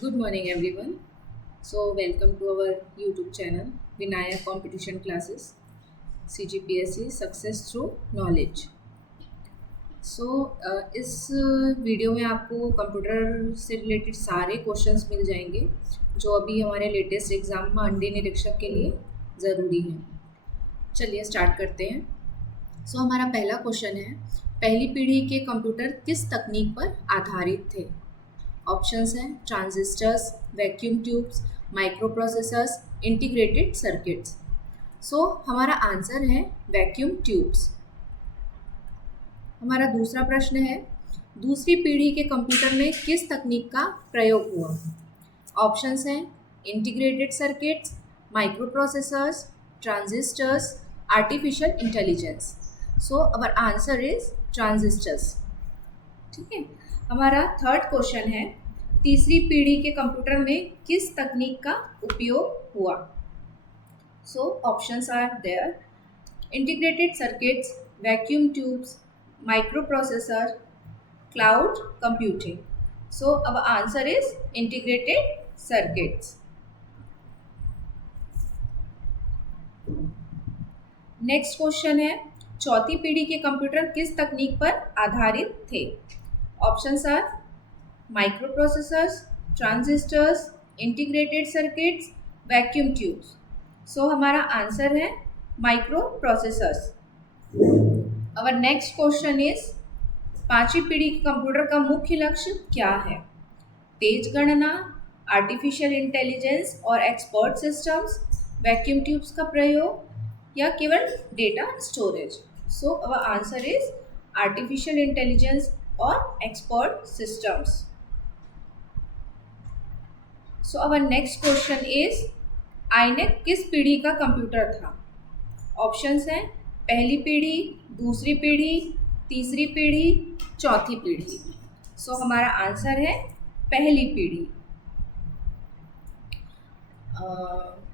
Good morning, everyone. Welcome to our YouTube channel, Vinaya Competition Classes, CGPSC Success Through Knowledge. इस video में आपको computer से related सारे questions मिल जाएंगे जो अभी हमारे लेटेस्ट एग्ज़ाम में अंडे निरीक्षक के लिए ज़रूरी हैं। चलिए स्टार्ट करते हैं। हमारा पहला क्वेश्चन है, पहली पीढ़ी के कंप्यूटर किस तकनीक पर आधारित थे? ऑप्शंस हैं transistors, vacuum tubes, micro processors, integrated circuits. हमारा आंसर है वैक्यूम ट्यूब्स। हमारा दूसरा प्रश्न है, दूसरी पीढ़ी के कंप्यूटर में किस तकनीक का प्रयोग हुआ? ऑप्शंस हैं integrated circuits, micro processors, transistors, artificial intelligence. Our answer is transistors. ठीक है। हमारा थर्ड क्वेश्चन है, तीसरी पीढ़ी के कंप्यूटर में किस तकनीक का उपयोग हुआ? Options are there, integrated circuits, vacuum tubes, micro processor, cloud computing. Our answer is integrated circuits. Next question है, चौथी पीढ़ी के कंप्यूटर किस तकनीक पर आधारित थे? Options are micro processors, transistors, integrated circuits, vacuum tubes. हमारा आंसर है micro processors. Our next question is, पांचवी पीढ़ी के कंप्यूटर का मुख्य लक्ष्य क्या है? तेज गणना, आर्टिफिशियल इंटेलिजेंस और एक्सपर्ट सिस्टम्स, वैक्यूम ट्यूब्स का प्रयोग या केवल data storage. Our answer is artificial intelligence और expert systems. Our next question is, ENIAC किस पीढ़ी का कंप्यूटर था? ऑप्शंस हैं पहली पीढ़ी, दूसरी पीढ़ी, तीसरी पीढ़ी, चौथी पीढ़ी। हमारा आंसर है पहली पीढ़ी।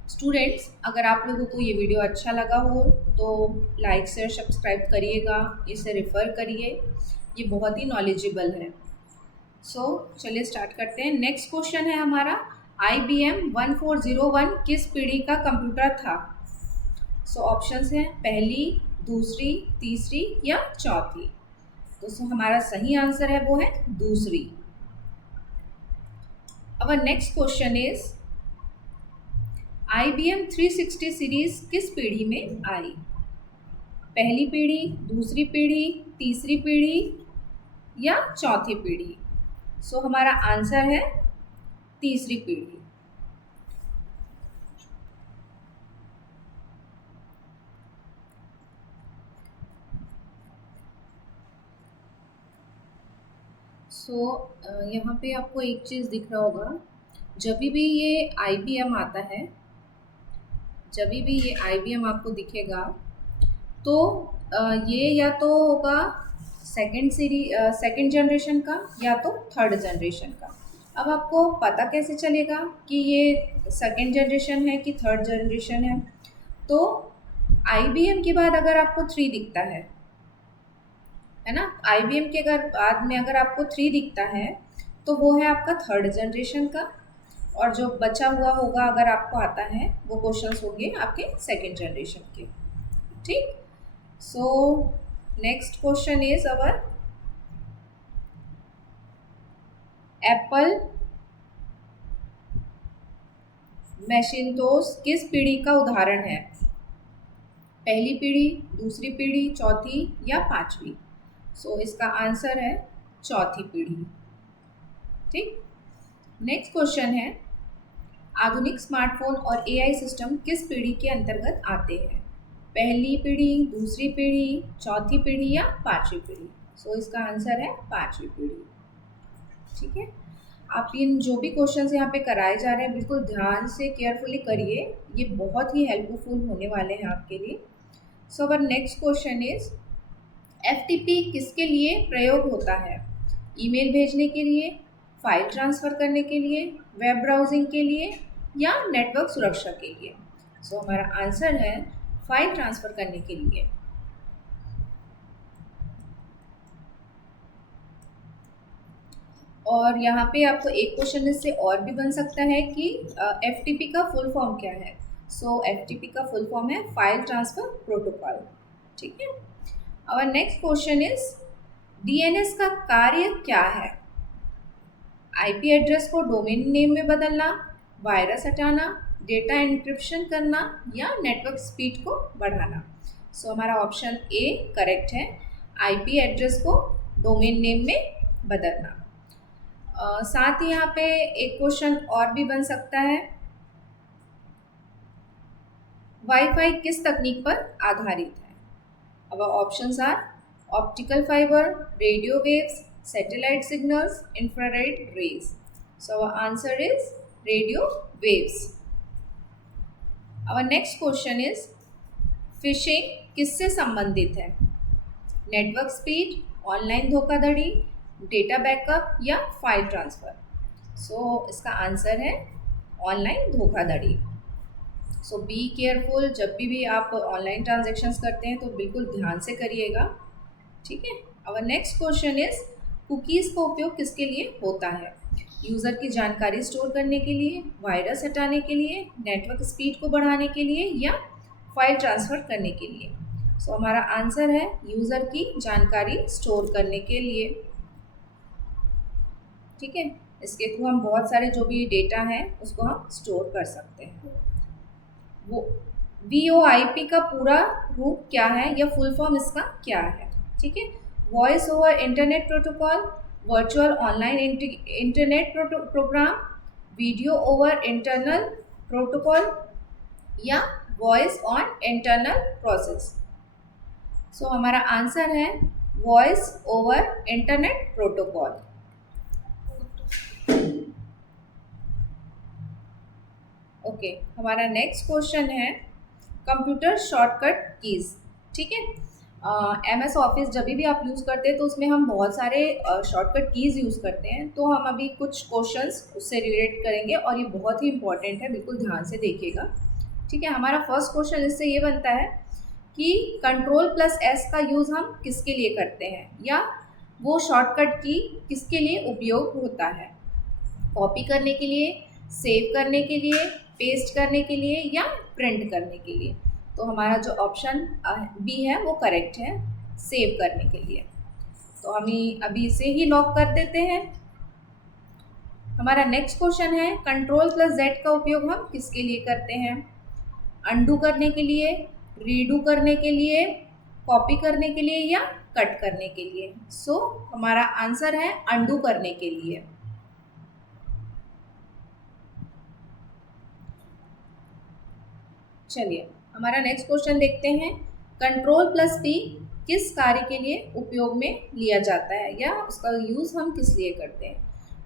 स्टूडेंट्स, अगर आप लोगों को ये वीडियो अच्छा लगा हो तो लाइक शेयर सब्सक्राइब करिएगा, इसे रेफ़र करिए, ये बहुत ही नॉलेजेबल है। चलिए स्टार्ट करते हैं। नेक्स्ट क्वेश्चन है हमारा, IBM 1401 किस पीढ़ी का कंप्यूटर था? ऑप्शंस हैं पहली, दूसरी, तीसरी या चौथी। हमारा सही आंसर है वो है दूसरी। अवर next question is, IBM 360 series किस पीढ़ी में आई? पहली पीढ़ी, दूसरी पीढ़ी, तीसरी पीढ़ी या चौथी पीढ़ी। हमारा आंसर है तीसरी पीढ़ी। यहाँ पे आपको एक चीज़ दिख रहा होगा, जब भी ये IBM आता है, जब भी ये IBM आपको दिखेगा तो ये या तो होगा सेकंड जनरेशन का या तो थर्ड जनरेशन का। अब आपको पता कैसे चलेगा कि ये सेकंड जनरेशन है कि थर्ड जनरेशन है? तो IBM के बाद अगर आपको 3 दिखता है ना, IBM के अगर बाद में अगर आपको 3 दिखता है तो वो है आपका थर्ड जनरेशन का, और जो बचा हुआ होगा अगर आपको आता है वो क्वेश्चंस होंगे आपके सेकंड जनरेशन के। ठीक। Next question is our, Apple Macintosh किस पीढ़ी का उदाहरण है? पहली पीढ़ी, दूसरी पीढ़ी, चौथी या पांचवी। इसका आंसर है चौथी पीढ़ी। ठीक। नेक्स्ट क्वेश्चन है, आधुनिक स्मार्टफोन और AI सिस्टम किस पीढ़ी के अंतर्गत आते हैं? पहली पीढ़ी, दूसरी पीढ़ी, चौथी पीढ़ी या पांचवी पीढ़ी। इसका आंसर है पांचवी पीढ़ी। ठीक है। आप इन जो भी क्वेश्चंस यहाँ पे कराए जा रहे हैं बिल्कुल ध्यान से केयरफुली करिए, ये बहुत ही हेल्पफुल होने वाले हैं आपके लिए। अवर नेक्स्ट क्वेश्चन इज, FTP किसके लिए प्रयोग होता है? ईमेल भेजने के लिए, फाइल ट्रांसफ़र करने के लिए, वेब ब्राउजिंग के लिए या नेटवर्क सुरक्षा के लिए। हमारा आंसर है फाइल ट्रांसफ़र करने के लिए। और यहाँ पे आपको एक क्वेश्चन इससे और भी बन सकता है कि FTP का फुल फॉर्म क्या है। सो FTP का फुल फॉर्म है फाइल ट्रांसफर प्रोटोकॉल। ठीक है। और नेक्स्ट क्वेश्चन इज DNS का कार्य क्या है। IP एड्रेस को डोमेन नेम में बदलना, वायरस हटाना, डेटा एन्क्रिप्शन करना या नेटवर्क स्पीड को बढ़ाना। सो हमारा ऑप्शन ए करेक्ट है, IP एड्रेस को डोमेन नेम में बदलना। साथ ही यहाँ पे एक क्वेश्चन और भी बन सकता है, वाईफाई किस तकनीक पर आधारित है। अब options are optical fibre, radio waves, satellite signals, infrared rays. So our answer is radio waves. Our next question is phishing किससे संबंधित है। नेटवर्क स्पीड, ऑनलाइन धोखाधड़ी, डेटा बैकअप या फाइल ट्रांसफ़र। सो इसका आंसर है ऑनलाइन धोखाधड़ी। सो be careful, जब भी आप ऑनलाइन ट्रांजैक्शंस करते हैं तो बिल्कुल ध्यान से करिएगा। ठीक है। Our next question is cookies का उपयोग किसके लिए होता है। यूज़र की जानकारी स्टोर करने के लिए, वायरस हटाने के लिए, नेटवर्क स्पीड को बढ़ाने के लिए या फाइल ट्रांसफ़र करने के लिए। सो हमारा आंसर है यूज़र की जानकारी स्टोर करने के लिए। ठीक है। इसके थ्रू हम बहुत सारे जो भी डेटा हैं उसको हम स्टोर कर सकते हैं। वो VoIP का पूरा रूप क्या है या फुल फॉर्म इसका क्या है। ठीक है। Voice over internet protocol, virtual online internet program, video over internal protocol या voice on internal process. So हमारा आंसर है voice over internet protocol. Okay. हमारा नेक्स्ट क्वेश्चन है कंप्यूटर शॉर्टकट कीज़। ठीक है। MS ऑफिस जब भी आप यूज़ करते हैं तो उसमें हम बहुत सारे शॉर्टकट कीज़ यूज़ करते हैं। तो हम अभी कुछ क्वेश्चंस उससे रिलेट करेंगे और ये बहुत ही इंपॉर्टेंट है, बिल्कुल ध्यान से देखिएगा। ठीक है। हमारा फर्स्ट क्वेश्चन इससे ये बनता है कि Ctrl+S का यूज़ हम किसके लिए करते हैं या वो शॉर्टकट की किसके लिए उपयोग होता है। कॉपी करने के लिए, सेव करने के लिए, पेस्ट करने के लिए या प्रिंट करने के लिए। तो हमारा जो ऑप्शन बी है वो करेक्ट है, सेव करने के लिए। तो हम अभी इसे ही लॉक कर देते हैं। हमारा नेक्स्ट क्वेश्चन है Ctrl+Z का उपयोग हम किसके लिए करते हैं। अंडू करने के लिए, रीडू करने के लिए, कॉपी करने के लिए या कट करने के लिए। सो हमारा आंसर है अंडू करने के लिए। चलिए हमारा नेक्स्ट क्वेश्चन देखते हैं, Ctrl+P किस कार्य के लिए उपयोग में लिया जाता है या उसका यूज़ हम किस लिए करते हैं।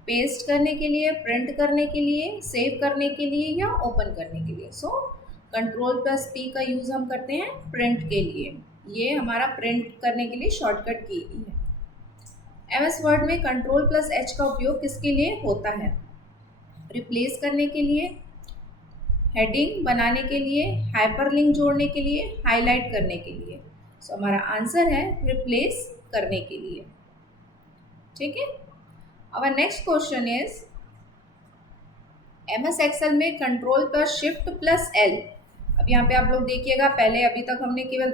पेस्ट करने के लिए, प्रिंट करने के लिए, सेव करने के लिए या ओपन करने के लिए। सो Ctrl+P का यूज़ हम करते हैं प्रिंट के लिए। ये हमारा प्रिंट करने के लिए शॉर्टकट की है। MS वर्ड में Ctrl+H का उपयोग किसके लिए होता है। रिप्लेस करने के लिए, हेडिंग बनाने के लिए, हाइपरलिंक जोड़ने के लिए, हाईलाइट करने के लिए। सो हमारा आंसर है रिप्लेस करने के लिए। ठीक है। Our next question is MS Excel में Ctrl+Shift+L। अब यहाँ पे आप लोग देखिएगा, पहले अभी तक हमने केवल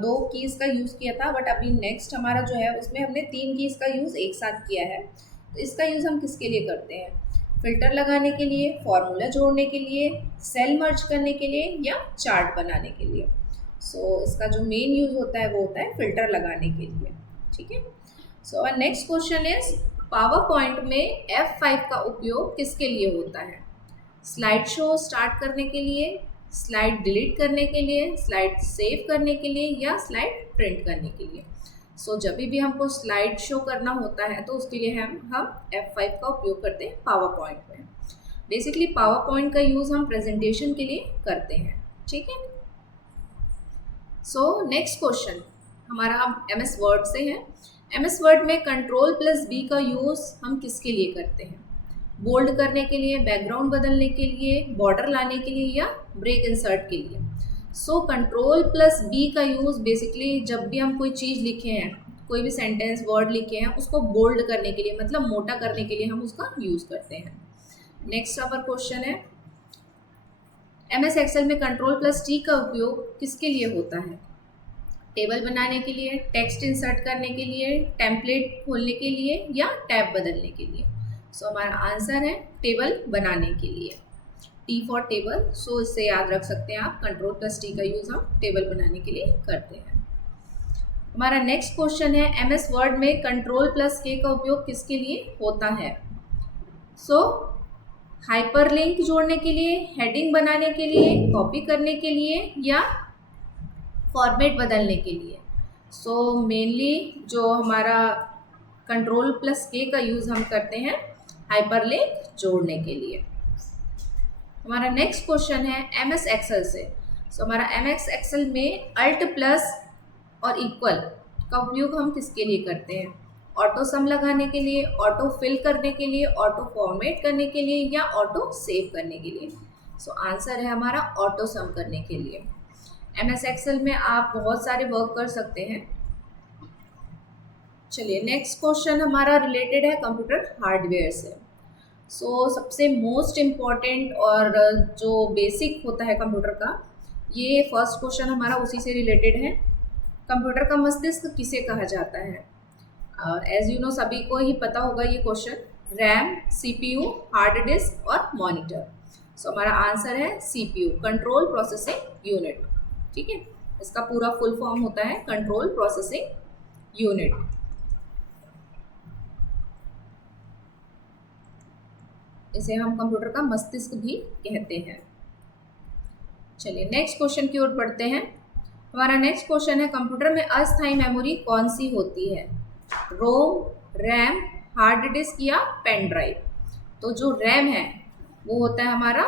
दो कीज़ का यूज़ किया था, बट अभी नेक्स्ट हमारा जो है उसमें हमने 3 कीज़ का यूज़ एक साथ किया है। तो इसका यूज़ हम किसके लिए करते हैं। फिल्टर लगाने के लिए, फॉर्मूला जोड़ने के लिए, सेल मर्ज करने के लिए या चार्ट बनाने के लिए। सो इसका जो मेन यूज़ होता है वो होता है फिल्टर लगाने के लिए। ठीक है। सो और next question is power point में F5 का उपयोग किसके लिए होता है। स्लाइड शो स्टार्ट करने के लिए, स्लाइड डिलीट करने के लिए, स्लाइड सेव करने के लिए या स्लाइड प्रिंट करने के लिए। सो जब भी हमको स्लाइड शो करना होता है तो उसके लिए हम F5 का उपयोग करते हैं पावर पॉइंट में। बेसिकली पावर पॉइंट का यूज़ हम प्रेजेंटेशन के लिए करते हैं। ठीक है। सो नेक्स्ट क्वेश्चन हमारा MS वर्ड से है। MS वर्ड में Ctrl+B का यूज़ हम किसके लिए करते हैं। बोल्ड करने के लिए, बैकग्राउंड बदलने के लिए, बॉर्डर लाने के लिए या ब्रेक इंसर्ट के लिए। सो Ctrl+B का यूज़ बेसिकली जब भी हम कोई चीज़ लिखे हैं कोई भी सेंटेंस वर्ड लिखे हैं उसको बोल्ड करने के लिए, मतलब मोटा करने के लिए हम उसका यूज़ करते हैं। नेक्स्ट अवर क्वेश्चन है, MS एक्सेल में Ctrl+T का उपयोग किसके लिए होता है? टेबल बनाने के लिए, टेक्स्ट इंसर्ट करने के लिए, टेम्पलेट खोलने के लिए या टैब बदलने के लिए? सो हमारा आंसर है टेबल बनाने के लिए, T फॉर टेबल। सो इससे याद रख सकते हैं आप, Ctrl+T का यूज़ हम टेबल बनाने के लिए करते हैं। हमारा नेक्स्ट क्वेश्चन है, MS वर्ड में Ctrl+K का उपयोग किसके लिए होता है? सो हाइपरलिंक जोड़ने के लिए, हेडिंग बनाने के लिए, कॉपी करने के लिए या फॉर्मेट बदलने के लिए? सो मेनली जो हमारा Ctrl+K का यूज़ हम करते हैं हाइपरलिंक जोड़ने के लिए। हमारा नेक्स्ट क्वेश्चन है MS एक्सेल से। सो हमारा MS एक्सेल में Alt+ और इक्वल का उपयोग हम किसके लिए करते हैं? ऑटो सम लगाने के लिए, ऑटो फिल करने के लिए, ऑटो फॉर्मेट करने के लिए या ऑटो सेव करने के लिए? सो आंसर है हमारा ऑटो सम करने के लिए। MS एक्सेल में आप बहुत सारे वर्क कर सकते हैं। चलिए नेक्स्ट क्वेश्चन हमारा रिलेटेड है कंप्यूटर हार्डवेयर से। सो सबसे मोस्ट इम्पॉर्टेंट और जो बेसिक होता है कंप्यूटर का, ये फर्स्ट क्वेश्चन हमारा उसी से रिलेटेड है। कंप्यूटर का मस्तिष्क किसे कहा जाता है? एज यू नो, सभी को ही पता होगा ये question, RAM, CPU, hard disk और मॉनिटर। सो हमारा आंसर है CPU, कंट्रोल प्रोसेसिंग यूनिट। ठीक है, इसका पूरा फुल फॉर्म होता है कंट्रोल प्रोसेसिंग यूनिट। इसे हम कंप्यूटर का मस्तिष्क भी कहते हैं। चलिए नेक्स्ट क्वेश्चन की ओर बढ़ते हैं। हमारा नेक्स्ट क्वेश्चन है, कंप्यूटर में अस्थायी मेमोरी कौन सी होती है? रोम, रैम, हार्ड डिस्क या पेन ड्राइव? तो जो रैम है वो होता है हमारा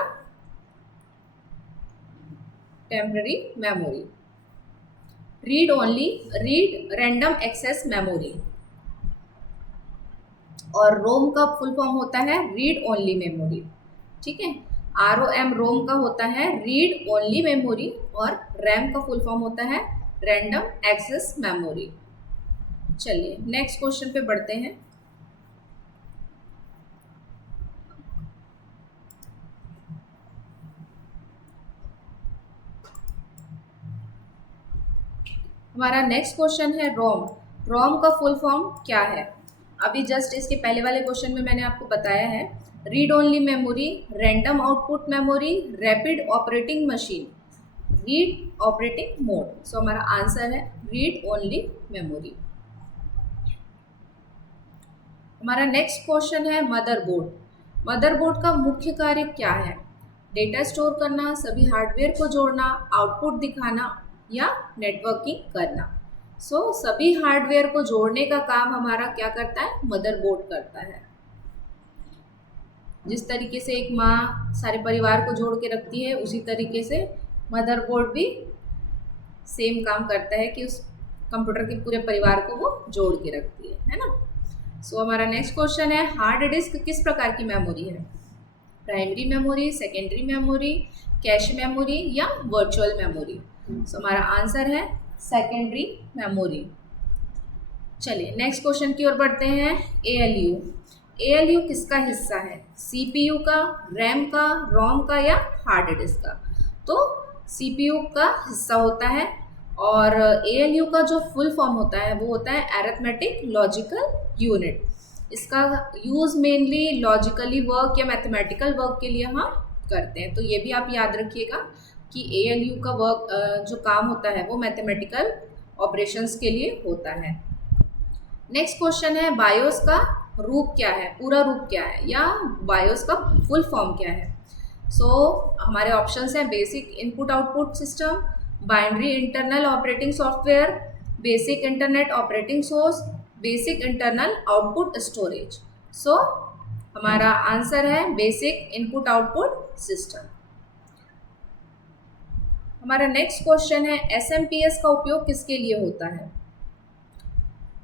temporary memory. Read only, read random access memory. और रोम का फुल फॉर्म होता है रीड ओनली मेमोरी। ठीक है, ROM रोम का होता है रीड ओनली मेमोरी और रैम का फुल फॉर्म होता है रैंडम एक्सेस मेमोरी। चलिए नेक्स्ट क्वेश्चन पे बढ़ते हैं। हमारा नेक्स्ट क्वेश्चन है रोम। रोम का फुल फॉर्म क्या है? अभी जस्ट इसके पहले वाले क्वेश्चन में मैंने आपको बताया है, read only memory, random output memory, rapid operating machine, read operating mode. So हमारा आंसर है रीड ओनली मेमोरी। हमारा नेक्स्ट क्वेश्चन है मदरबोर्ड। मदरबोर्ड का मुख्य कार्य क्या है? डेटा स्टोर करना, सभी हार्डवेयर को जोड़ना, आउटपुट दिखाना या नेटवर्किंग करना? सो सभी हार्डवेयर को जोड़ने का काम हमारा क्या करता है? मदरबोर्ड करता है। जिस तरीके से एक माँ सारे परिवार को जोड़ के रखती है, उसी तरीके से मदरबोर्ड भी सेम काम करता है कि उस कंप्यूटर के पूरे परिवार को वो जोड़ के रखती है ना। सो हमारा नेक्स्ट क्वेश्चन है, हार्ड डिस्क किस प्रकार की मेमोरी है? Primary memory, secondary memory, cache memory या वर्चुअल मेमोरी? सो हमारा आंसर है सेकेंडरी मेमोरी। चलिए नेक्स्ट क्वेश्चन की ओर बढ़ते हैं। ALU। ALU किसका हिस्सा है? CPU का, रैम का, रोम का या हार्ड डिस्क का? तो CPU का हिस्सा होता है। और ALU का जो फुल फॉर्म होता है वो होता है अरिथमेटिक लॉजिकल यूनिट। इसका यूज़ मेनली लॉजिकली वर्क या मैथमेटिकल वर्क के लिए हम करते हैं। तो ये भी आप याद रखिएगा कि ALU का वर्क जो काम होता है वो मैथमेटिकल ऑपरेशंस के लिए होता है। नेक्स्ट क्वेश्चन है, बायोस का रूप क्या है? पूरा रूप क्या है या बायोस का फुल फॉर्म क्या है? सो हमारे ऑप्शंस हैं, basic input output system, binary internal operating software, basic internet operating source, basic internal output storage. So हमारा आंसर है बेसिक इनपुट आउटपुट सिस्टम। हमारा नेक्स्ट क्वेश्चन है, SMPS का उपयोग किसके लिए होता है?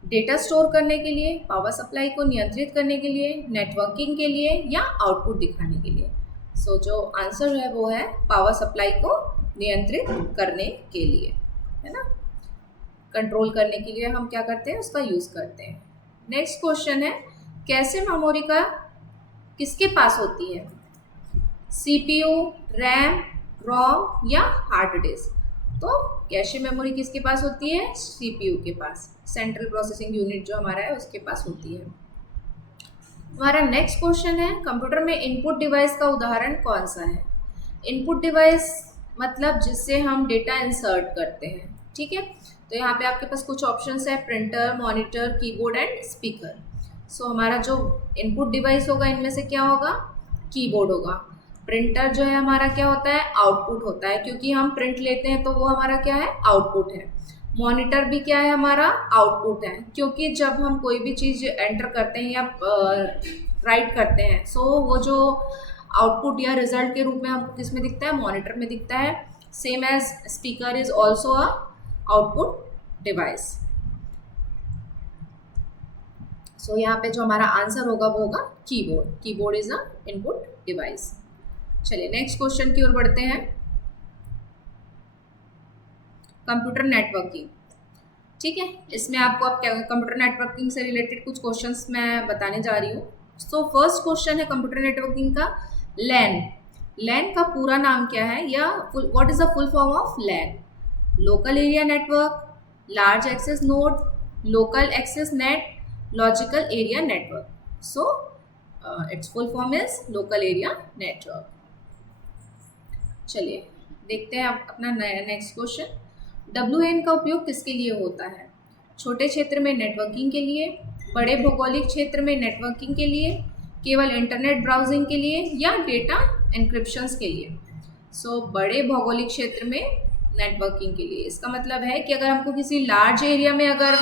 डेटा स्टोर करने के लिए, पावर सप्लाई को नियंत्रित करने के लिए, नेटवर्किंग के लिए या आउटपुट दिखाने के लिए? सो जो आंसर है वो है पावर सप्लाई को नियंत्रित करने के लिए, है ना। कंट्रोल करने के लिए हम क्या करते हैं, उसका यूज़ करते हैं। नेक्स्ट क्वेश्चन है, कैशे मेमोरी का किसके पास होती है? सीपीयू, रैम, रोम या हार्ड डिस्क? तो कैशे मेमोरी किसके पास होती है? सीपीयू के पास, सेंट्रल प्रोसेसिंग यूनिट जो हमारा है उसके पास होती है। हमारा नेक्स्ट क्वेश्चन है, कंप्यूटर में इनपुट डिवाइस का उदाहरण कौन सा है? इनपुट डिवाइस मतलब जिससे हम डेटा इंसर्ट करते हैं, ठीक है। तो यहाँ पे आपके पास कुछ ऑप्शंस है, printer, monitor, keyboard and speaker. So हमारा जो इनपुट डिवाइस होगा इनमें से क्या होगा? कीबोर्ड होगा। प्रिंटर जो है हमारा क्या होता है? आउटपुट होता है, क्योंकि हम प्रिंट लेते हैं तो वो हमारा क्या है? आउटपुट है। मॉनिटर भी क्या है? हमारा आउटपुट है, क्योंकि जब हम कोई भी चीज़ एंटर करते हैं या राइट करते हैं, सो वो जो आउटपुट या रिजल्ट के रूप में हमको किस में दिखता है? मॉनिटर में दिखता है। Same as speaker is also a output device. So यहाँ पे जो हमारा आंसर होगा वो होगा keyboard. Keyboard is a input device. चलिए नेक्स्ट क्वेश्चन की ओर बढ़ते हैं। कंप्यूटर नेटवर्किंग, ठीक है। इसमें आपको अब कंप्यूटर नेटवर्किंग से रिलेटेड कुछ क्वेश्चंस मैं बताने जा रही हूँ। सो फर्स्ट क्वेश्चन है कंप्यूटर नेटवर्किंग का, लैन। लैन का पूरा नाम क्या है, या what is the full form of LAN? Local area network, large access node, local access net, logical area network. So its full form is local area network. चलिए देखते हैं अपना नेक्स्ट क्वेश्चन। WAN का उपयोग किसके लिए होता है? छोटे क्षेत्र में नेटवर्किंग के लिए, बड़े भौगोलिक क्षेत्र में नेटवर्किंग के लिए, केवल इंटरनेट ब्राउजिंग के लिए, या डेटा एन्क्रिप्शंस के लिए? सो बड़े भौगोलिक क्षेत्र में नेटवर्किंग के लिए। इसका मतलब है कि अगर हमको किसी लार्ज एरिया में अगर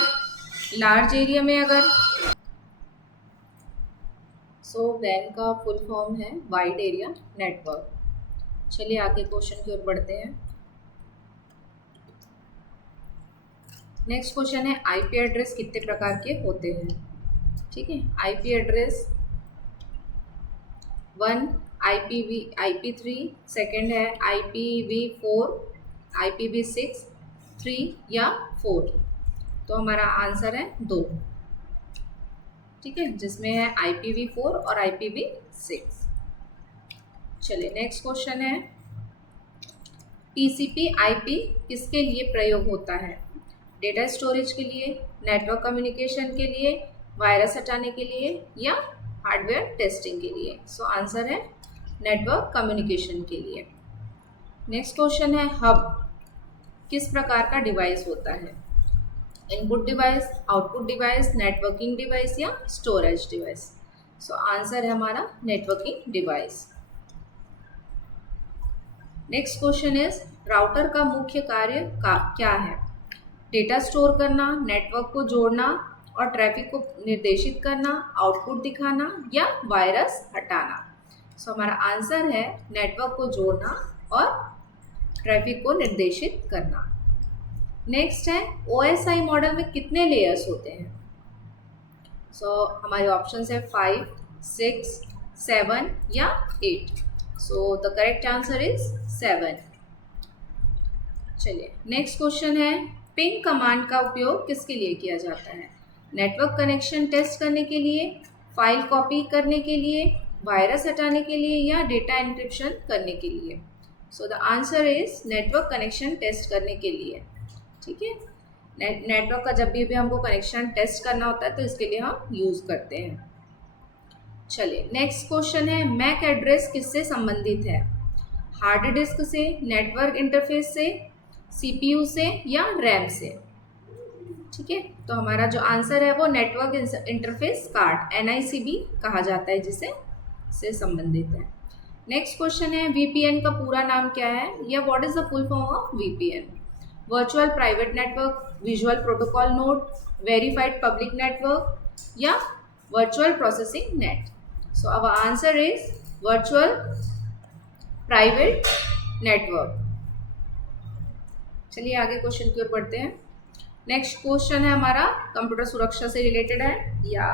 सो WAN का फुल फॉर्म है वाइड एरिया नेटवर्क। चलिए आगे क्वेश्चन की ओर बढ़ते हैं। नेक्स्ट क्वेश्चन है, आईपी एड्रेस कितने प्रकार के होते हैं? ठीक है, आईपी एड्रेस 1 IP3, सेकेंड है IPv4, IPv6, 3 या 4। तो हमारा आंसर है 2, ठीक है, जिसमें है IPv4 और IPv6। चलिए नेक्स्ट क्वेश्चन है, TCP/IP किसके लिए प्रयोग होता है? डेटा स्टोरेज के लिए, नेटवर्क कम्युनिकेशन के लिए, वायरस हटाने के लिए, या हार्डवेयर टेस्टिंग के लिए? सो आंसर है नेटवर्क कम्युनिकेशन के लिए। नेक्स्ट क्वेश्चन है, हब किस प्रकार का डिवाइस होता है? Input device, output device, networking device, या स्टोरेज डिवाइस? सो आंसर है हमारा networking device. Next question is, router का मुख्य कार्य क्या है? डेटा स्टोर करना, नेटवर्क को जोड़ना और ट्रैफिक को निर्देशित करना, आउटपुट दिखाना, या वायरस हटाना? सो हमारा आंसर है नेटवर्क को जोड़ना और ट्रैफिक को निर्देशित करना। नेक्स्ट है, OSI मॉडल में कितने लेयर्स होते हैं? सो हमारे ऑप्शंस है 5, 6, 7 या 8। So the correct answer is 7। चलिए नेक्स्ट क्वेश्चन है, पिंग कमांड का उपयोग किसके लिए किया जाता है? नेटवर्क कनेक्शन टेस्ट करने के लिए, फाइल कॉपी करने के लिए, वायरस हटाने के लिए, या डेटा एन्क्रिप्शन करने के लिए? So the answer is network connection test करने के लिए, ठीक है। नेटवर्क का जब भी हमको कनेक्शन टेस्ट करना होता है तो इसके लिए हम यूज़ करते हैं। चलिए नेक्स्ट क्वेश्चन है, मैक एड्रेस किससे संबंधित है? हार्ड डिस्क से, नेटवर्क इंटरफेस से, CPU से, या रैम से? ठीक है, तो हमारा जो आंसर है वो नेटवर्क इंटरफेस कार्ड, NICB कहा जाता है, जिसे से संबंधित है। नेक्स्ट क्वेश्चन है, VPN का पूरा नाम क्या है, या what is the full form of VPN? Virtual private network, visual protocol node, verified public network, या virtual processing net? So our answer is virtual private network. चलिए आगे क्वेश्चन की ओर बढ़ते हैं। नेक्स्ट क्वेश्चन है हमारा कंप्यूटर सुरक्षा से रिलेटेड है, या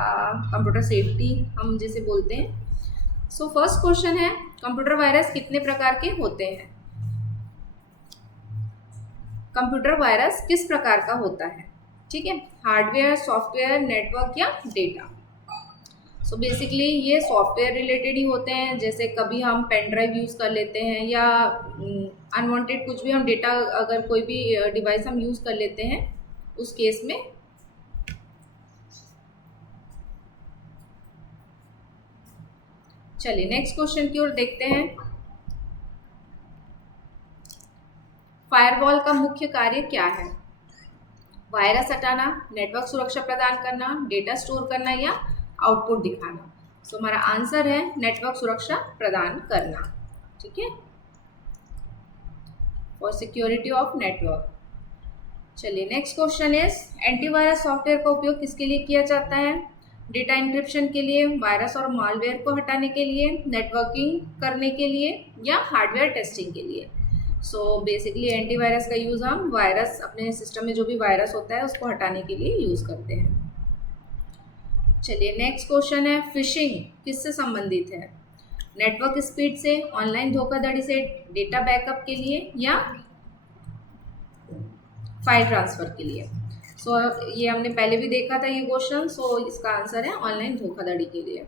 कंप्यूटर सेफ्टी हम जिसे बोलते हैं। सो फर्स्ट क्वेश्चन है, कंप्यूटर वायरस कितने प्रकार के होते हैं? कंप्यूटर वायरस किस प्रकार का होता है? ठीक है, हार्डवेयर, सॉफ्टवेयर, नेटवर्क या डेटा। सो बेसिकली ये सॉफ्टवेयर रिलेटेड ही होते हैं, जैसे कभी हम पेन ड्राइव यूज़ कर लेते हैं या अनवांटेड कुछ भी हम डेटा, अगर कोई भी डिवाइस हम यूज़ कर लेते हैं उस केस में। चलिए नेक्स्ट क्वेश्चन की ओर देखते हैं। फायरवॉल का मुख्य कार्य क्या है? वायरस हटाना, नेटवर्क सुरक्षा प्रदान करना, डेटा स्टोर करना या आउटपुट दिखाना। सो हमारा आंसर है नेटवर्क सुरक्षा प्रदान करना। ठीक है, फॉर सिक्योरिटी ऑफ नेटवर्क। चलिए next question is, antivirus software का उपयोग किसके लिए किया जाता है? डेटा इंक्रिप्शन के लिए, वायरस और मालवेयर को हटाने के लिए, नेटवर्किंग करने के लिए या हार्डवेयर टेस्टिंग के लिए। सो बेसिकली एंटीवायरस का यूज़ हम वायरस, अपने सिस्टम में जो भी वायरस होता है उसको हटाने के लिए यूज़ करते हैं। चलिए नेक्स्ट क्वेश्चन है, फिशिंग किससे संबंधित है? नेटवर्क स्पीड से, ऑनलाइन धोखाधड़ी से, डेटा बैकअप के लिए या फाइल ट्रांसफर के लिए। सो ये हमने पहले भी देखा था ये क्वेश्चन, सो इसका आंसर है ऑनलाइन धोखाधड़ी के लिए।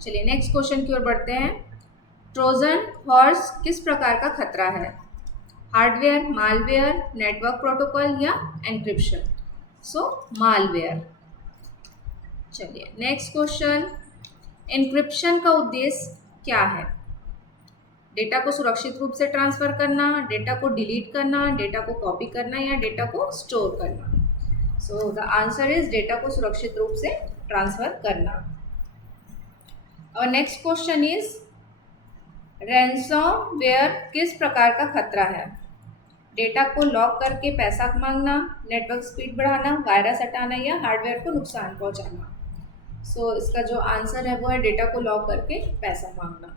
चलिए नेक्स्ट क्वेश्चन की ओर बढ़ते हैं। ट्रोजन हॉर्स किस प्रकार का खतरा है? हार्डवेयर, मालवेयर, नेटवर्क प्रोटोकॉल या एन्क्रिप्शन। सो मालवेयर। चलिए नेक्स्ट क्वेश्चन, एन्क्रिप्शन का उद्देश्य क्या है? डेटा को सुरक्षित रूप से ट्रांसफर करना, डेटा को डिलीट करना, डेटा को कॉपी करना या डेटा को स्टोर करना। सो द आंसर इज डेटा को सुरक्षित रूप से ट्रांसफर करना। और नेक्स्ट क्वेश्चन इज, रैंसमवेयर किस प्रकार का खतरा है? डेटा को लॉक करके पैसा मांगना, नेटवर्क स्पीड बढ़ाना, वायरस हटाना या हार्डवेयर को नुकसान पहुंचाना। सो इसका जो आंसर है वो है डेटा को लॉक करके पैसा मांगना।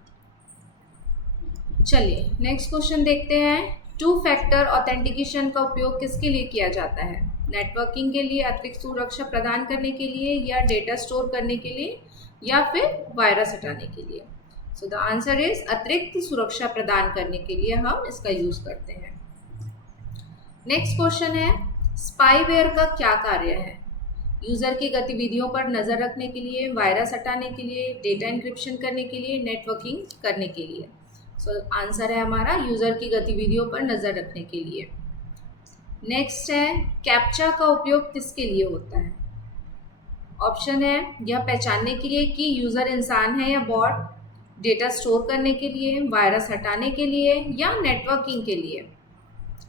चलिए नेक्स्ट क्वेश्चन देखते हैं। टू फैक्टर ऑथेंटिकेशन का उपयोग किसके लिए किया जाता है? नेटवर्किंग के लिए, अतिरिक्त सुरक्षा प्रदान करने के लिए या डेटा स्टोर करने के लिए या फिर वायरस हटाने के लिए। सो द आंसर इज अतिरिक्त सुरक्षा प्रदान करने के लिए हम इसका यूज करते हैं। नेक्स्ट क्वेश्चन है, स्पाईवेयर का क्या कार्य है? यूजर की गतिविधियों पर नजर रखने के लिए, वायरस हटाने के लिए, डेटा इंक्रिप्शन करने के लिए, नेटवर्किंग करने के लिए। सो आंसर है हमारा यूजर की गतिविधियों पर नजर रखने के लिए। नेक्स्ट है, कैप्चा का उपयोग किसके लिए होता है? ऑप्शन है, यह पहचानने के लिए कि यूजर इंसान है या बॉट, डेटा स्टोर करने के लिए, वायरस हटाने के लिए या नेटवर्किंग के लिए।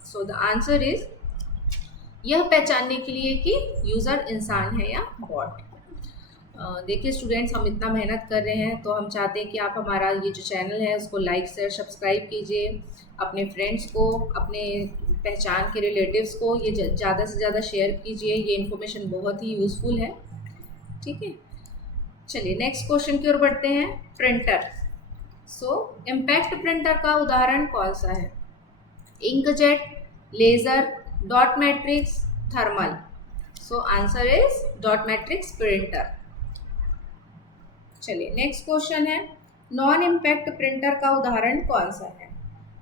सो द आंसर इज यह पहचानने के लिए कि यूजर इंसान है या बॉट। देखिए स्टूडेंट्स, हम इतना मेहनत कर रहे हैं तो हम चाहते हैं कि आप हमारा ये जो चैनल है उसको लाइक शेयर सब्सक्राइब कीजिए, अपने फ्रेंड्स को, अपने पहचान के रिलेटिव्स को ये ज़्यादा से ज़्यादा शेयर कीजिए। ये इन्फॉर्मेशन बहुत ही यूज़फुल है। ठीक है, चलिए नेक्स्ट क्वेश्चन की ओर बढ़ते हैं। प्रिंटर। सो इम्पैक्ट प्रिंटर का उदाहरण कौन सा है? Inkjet, laser, dot matrix, thermal. So answer is dot matrix printer. चलिए नेक्स्ट क्वेश्चन है, नॉन इम्पैक्ट प्रिंटर का उदाहरण कौन सा है?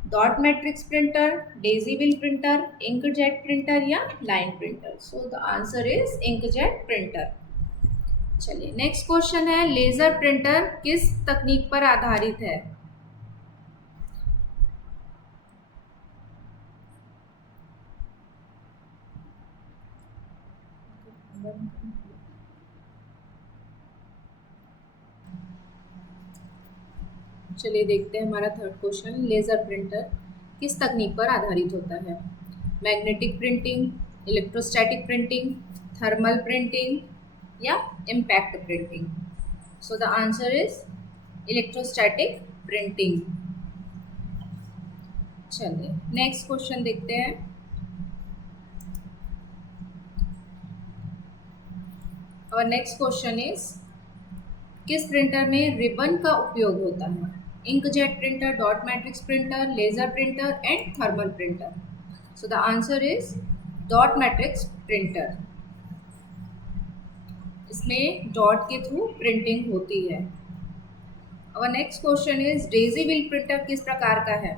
Dot matrix printer, daisy wheel printer, inkjet printer या line printer. So the answer is inkjet printer. चलिए next question है, लेजर प्रिंटर किस तकनीक पर आधारित है? चलिए देखते हैं हमारा थर्ड क्वेश्चन, लेज़र प्रिंटर किस तकनीक पर आधारित होता है? Magnetic printing, electrostatic printing, thermal printing या impact printing. So the answer is electrostatic printing. चलिए नेक्स्ट क्वेश्चन देखते हैं। और नेक्स्ट क्वेश्चन इज, किस प्रिंटर में रिबन का उपयोग होता है? Inkjet printer, dot matrix printer, laser printer and thermal printer. So the answer is dot matrix printer. इसमें डॉट के थ्रू प्रिंटिंग होती है। और next question is, daisy wheel printer किस प्रकार का है?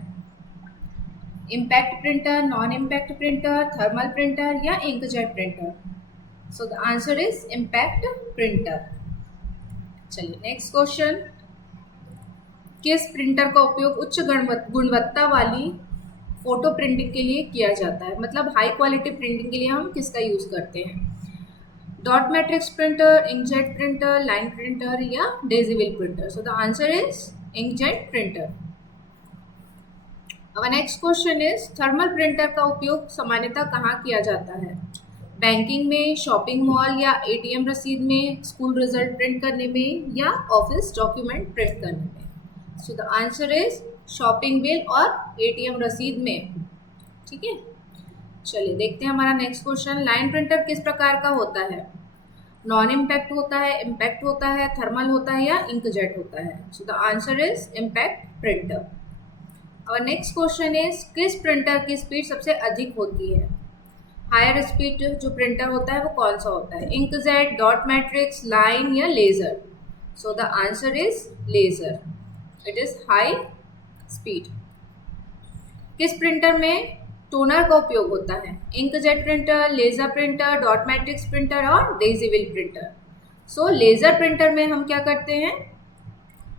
Impact printer, non impact printer, thermal printer या inkjet printer? So the answer is impact printer. चलिए नेक्स्ट क्वेश्चन, किस प्रिंटर का उपयोग उच्च गुणवत्ता वाली फोटो प्रिंटिंग के लिए किया जाता है? मतलब हाई क्वालिटी प्रिंटिंग के लिए हम किसका यूज करते हैं? Dot matrix printer, inkjet printer, line printer या daisy wheel printer? So the answer is inkjet printer. अब next question is, thermal printer का उपयोग सामान्यतः कहाँ किया जाता है? बैंकिंग में, शॉपिंग मॉल या एटीएम रसीद में, स्कूल रिजल्ट प्रिंट करने में या ऑफिस डॉक्यूमेंट प्रिंट करने में? सो the answer is shopping bill और एटीएम रसीद में। ठीक है, चलिए देखते हैं हमारा नेक्स्ट क्वेश्चन, लाइन प्रिंटर किस प्रकार का होता है? नॉन इम्पैक्ट होता है, इम्पैक्ट होता है, थर्मल होता है या इंकजेट होता है? सो the answer is impact printer. और नेक्स्ट क्वेश्चन इज, किस प्रिंटर की स्पीड सबसे अधिक होती है? हायर स्पीड जो प्रिंटर होता है वो कौन सा होता है? इंकजेट, डॉट मैट्रिक्स, लाइन या laser? So the answer is laser, it is high speed. किस प्रिंटर में टोनर का उपयोग होता है? Inkjet printer, laser printer, dot matrix printer और daisy wheel printer? So laser printer में हम क्या करते हैं?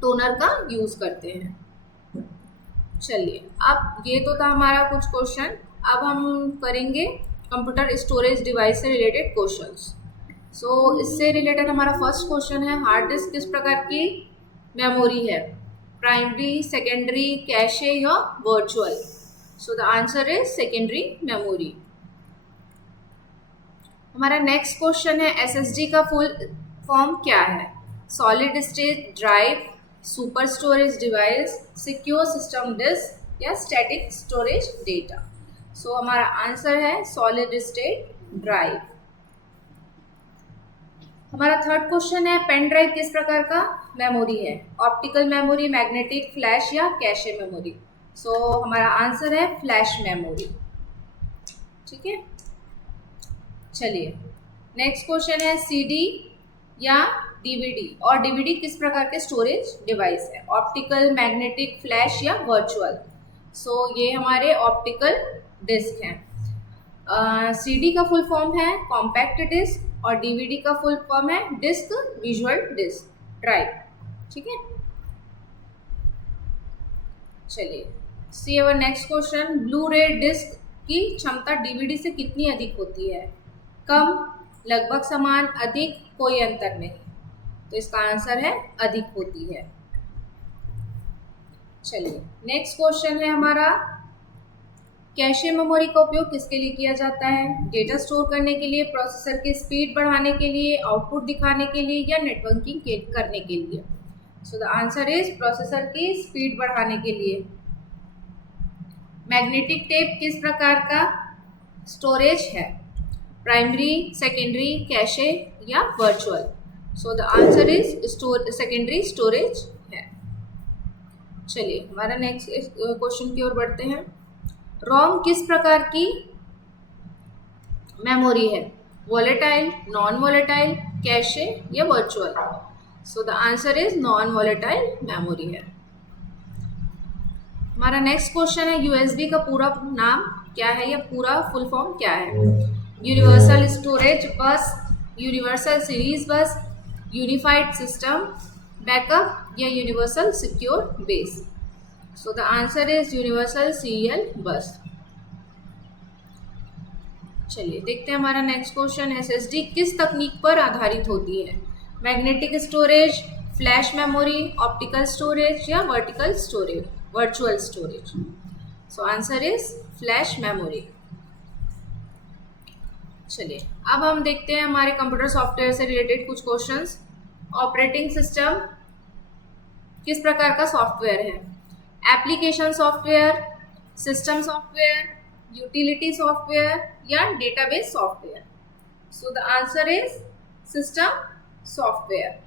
टोनर का यूज करते हैं। चलिए, अब ये तो था हमारा कुछ क्वेश्चन, अब हम करेंगे कंप्यूटर स्टोरेज डिवाइस से रिलेटेड क्वेश्चंस। सो इससे रिलेटेड हमारा फर्स्ट क्वेश्चन है, हार्ड डिस्क किस प्रकार की मेमोरी है? प्राइमरी, सेकेंडरी, कैशे या virtual? So the answer is secondary memory. हमारा नेक्स्ट क्वेश्चन है, एसएसडी का फुल फॉर्म क्या है? Solid state drive, super storage device, secure system disk या स्टैटिक स्टोरेज डेटा? सो हमारा आंसर है सॉलिड स्टेट ड्राइव। हमारा थर्ड क्वेश्चन है, पेन ड्राइव किस प्रकार का मेमोरी है? ऑप्टिकल मेमोरी, मैग्नेटिक, फ्लैश या कैशे मेमोरी? सो हमारा आंसर है फ्लैश मेमोरी। ठीक है, चलिए नेक्स्ट क्वेश्चन है, सीडी या डीवीडी और डीवीडी किस प्रकार के स्टोरेज डिवाइस है? ऑप्टिकल, मैग्नेटिक, फ्लैश या वर्चुअल? सो ये हमारे ऑप्टिकल डिस्क हैं। सीडी का फुल फॉर्म है कॉम्पैक्ट डिस्क और डीवीडी का फुल फॉर्म है डिस्क विजुअल डिस्क ड्राइव। ठीक है, चलिए see our next question, blue रे डिस्क की क्षमता डीवीडी से कितनी अधिक होती है? कम, लगभग समान, अधिक, कोई अंतर नहीं? तो इसका आंसर है अधिक होती है। चलिए नेक्स्ट क्वेश्चन है हमारा, कैशे मेमोरी का उपयोग किसके लिए किया जाता है? डेटा स्टोर करने के लिए, प्रोसेसर की स्पीड बढ़ाने के लिए, आउटपुट दिखाने के लिए या नेटवर्किंग करने के लिए? So the answer is processor की स्पीड बढ़ाने के लिए। मैग्नेटिक टेप किस प्रकार का स्टोरेज है? प्राइमरी, सेकेंडरी, कैशे या virtual? So the answer is secondary storage है। चलिए हमारा नेक्स्ट क्वेश्चन की ओर बढ़ते हैं, रोम किस प्रकार की मेमोरी है? वोलेटाइल, नॉन वोलेटाइल, कैशे या virtual? So the answer is non volatile memory है। हमारा नेक्स्ट क्वेश्चन है, यूएसबी का पूरा नाम क्या है या पूरा फुल फॉर्म क्या है? यूनिवर्सल स्टोरेज बस, यूनिवर्सल सीरीज बस, यूनिफाइड सिस्टम बैकअप या universal secure base? So the answer is universal serial बस। चलिए देखते हैं हमारा नेक्स्ट क्वेश्चन, एसएसडी किस तकनीक पर आधारित होती है? Magnetic storage, flash memory, optical storage या virtual storage? So answer is flash memory. चलिए अब हम देखते हैं हमारे कंप्यूटर सॉफ्टवेयर से रिलेटेड कुछ क्वेश्चंस। ऑपरेटिंग सिस्टम किस प्रकार का सॉफ्टवेयर है? Application software, system software, utility software या database software? So the answer is system software.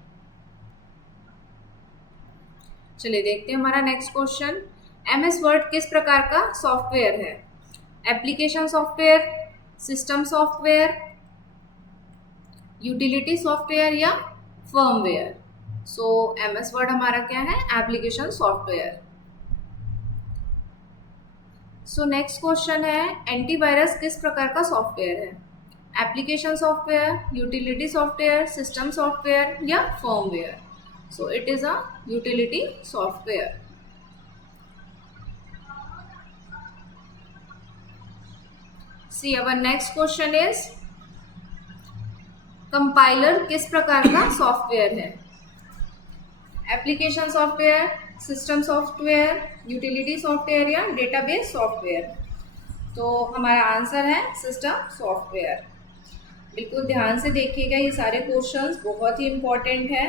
चलिए देखते हैं हमारा नेक्स्ट क्वेश्चन, एमएस वर्ड किस प्रकार का सॉफ्टवेयर है? Application software, system software, utility software या फर्मवेयर? सो एमएस वर्ड हमारा क्या है? Application software. So next question है, एंटीवायरस किस प्रकार का सॉफ्टवेयर है? Application software, utility software, system software या firmware? So it is a utility software. See our next question is, compiler किस प्रकार का सॉफ्टवेयर है? Application software, system software, utility software या डेटाबेस सॉफ्टवेयर? तो हमारा आंसर है सिस्टम सॉफ्टवेयर. बिल्कुल ध्यान से देखिएगा, ये सारे क्वेश्चंस बहुत ही इम्पोर्टेंट है.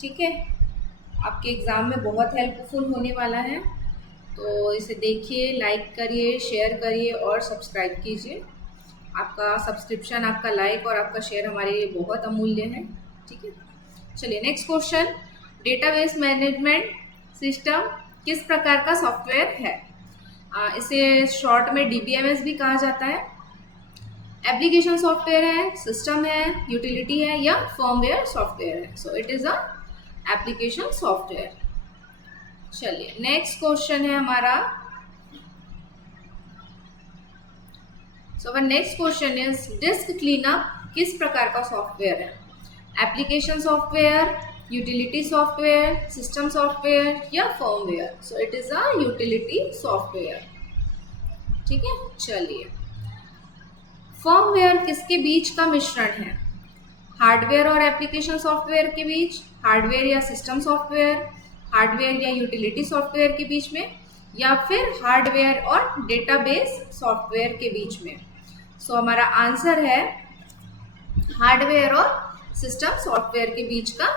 ठीक है, आपके एग्ज़ाम में बहुत हेल्पफुल होने वाला है. तो इसे देखिए, लाइक करिए, शेयर करिए और सब्सक्राइब कीजिए. आपका सब्सक्रिप्शन, आपका लाइक और आपका शेयर हमारे लिए बहुत अमूल्य है. ठीक है, चलिए next question, database management system किस प्रकार का सॉफ्टवेयर है? इसे शॉर्ट में DBMS भी कहा जाता है. एप्लीकेशन सॉफ्टवेयर है, सिस्टम है, यूटिलिटी है या फर्मवेयर सॉफ्टवेयर है? So it is a application software. चलिए नेक्स्ट क्वेश्चन है हमारा. So next question is, disk cleanup किस प्रकार का सॉफ्टवेयर है? Application software, utility software, system software या firmware? So it is a utility software. ठीक है, चलिए फर्मवेयर किसके बीच का मिश्रण है? हार्डवेयर और एप्लीकेशन सॉफ्टवेयर के बीच, हार्डवेयर या सिस्टम सॉफ्टवेयर, हार्डवेयर या यूटिलिटी सॉफ्टवेयर के बीच में, या फिर हार्डवेयर और डेटाबेस सॉफ्टवेयर के बीच में? सो हमारा आंसर है हार्डवेयर और सिस्टम सॉफ्टवेयर के बीच का.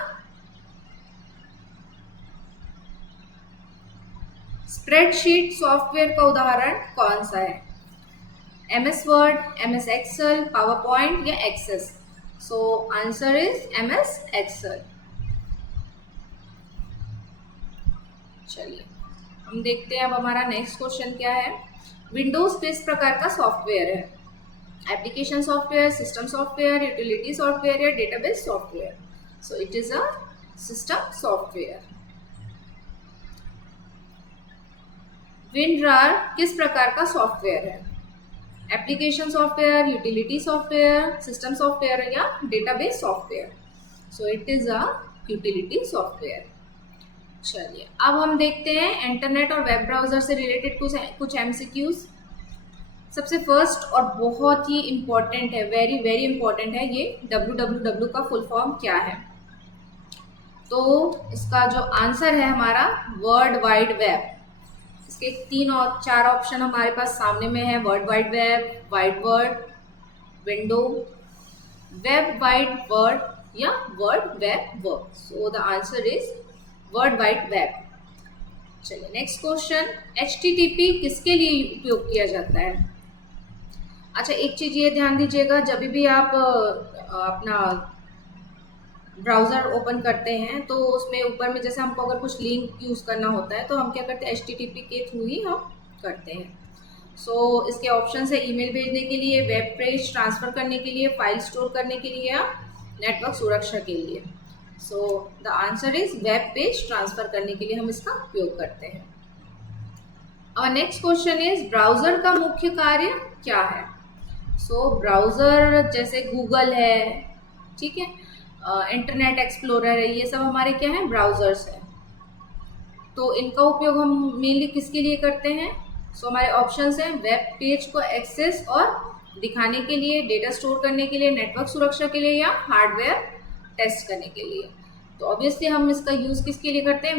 स्प्रेडशीट सॉफ्टवेयर का उदाहरण कौन सा है? MS Word, MS Excel, PowerPoint या Access? So answer is MS Excel. चलिए हम देखते हैं अब हमारा नेक्स्ट क्वेश्चन क्या है. विंडोज किस प्रकार का सॉफ्टवेयर है? Application software, system software, utility software या database software? So it is a system software. WinRAR किस प्रकार का सॉफ्टवेयर है? Application software, utility software, system software या database software? So it is a utility software. चलिए अब हम देखते हैं इंटरनेट और वेब ब्राउज़र से रिलेटेड कुछ MCQs. सबसे फर्स्ट और बहुत ही इम्पॉर्टेंट है, वेरी वेरी इम्पॉर्टेंट है, ये www का फुल फॉर्म क्या है? तो इसका जो आंसर है हमारा वर्ल्ड वाइड वेब. इसके 3 और 4 ऑप्शन हमारे पास सामने में है, world wide web, wide word, window, web wide word या world web word. So the answer is world wide web. चलिए नेक्स्ट क्वेश्चन, HTTP किसके लिए उपयोग किया जाता है? अच्छा, एक चीज़ ये ध्यान दीजिएगा, जब भी आप अपना ब्राउज़र ओपन करते हैं तो उसमें ऊपर में जैसे हमको अगर कुछ लिंक यूज़ करना होता है तो हम क्या करते हैं, HTTP के थ्रू ही हम करते हैं. सो इसके ऑप्शन है ईमेल भेजने के लिए, वेब पेज ट्रांसफ़र करने के लिए, फाइल स्टोर करने के लिए या नेटवर्क सुरक्षा के लिए? So the answer is web page transfer करने के लिए हम इसका उपयोग करते हैं. और नेक्स्ट क्वेश्चन इज, ब्राउज़र का मुख्य कार्य क्या है? सो ब्राउज़र जैसे गूगल है, ठीक है, इंटरनेट एक्सप्लोरर है, ये सब हमारे क्या हैं, ब्राउज़र्स हैं. तो इनका उपयोग हम मेनली किसके लिए करते हैं? सो हमारे ऑप्शंस हैं, वेब पेज को एक्सेस और दिखाने के लिए, डेटा स्टोर करने के लिए, नेटवर्क सुरक्षा के लिए या हार्डवेयर टेस्ट करने के लिए. तो ऑब्वियसली हम इसका यूज़ किसके लिए करते हैं?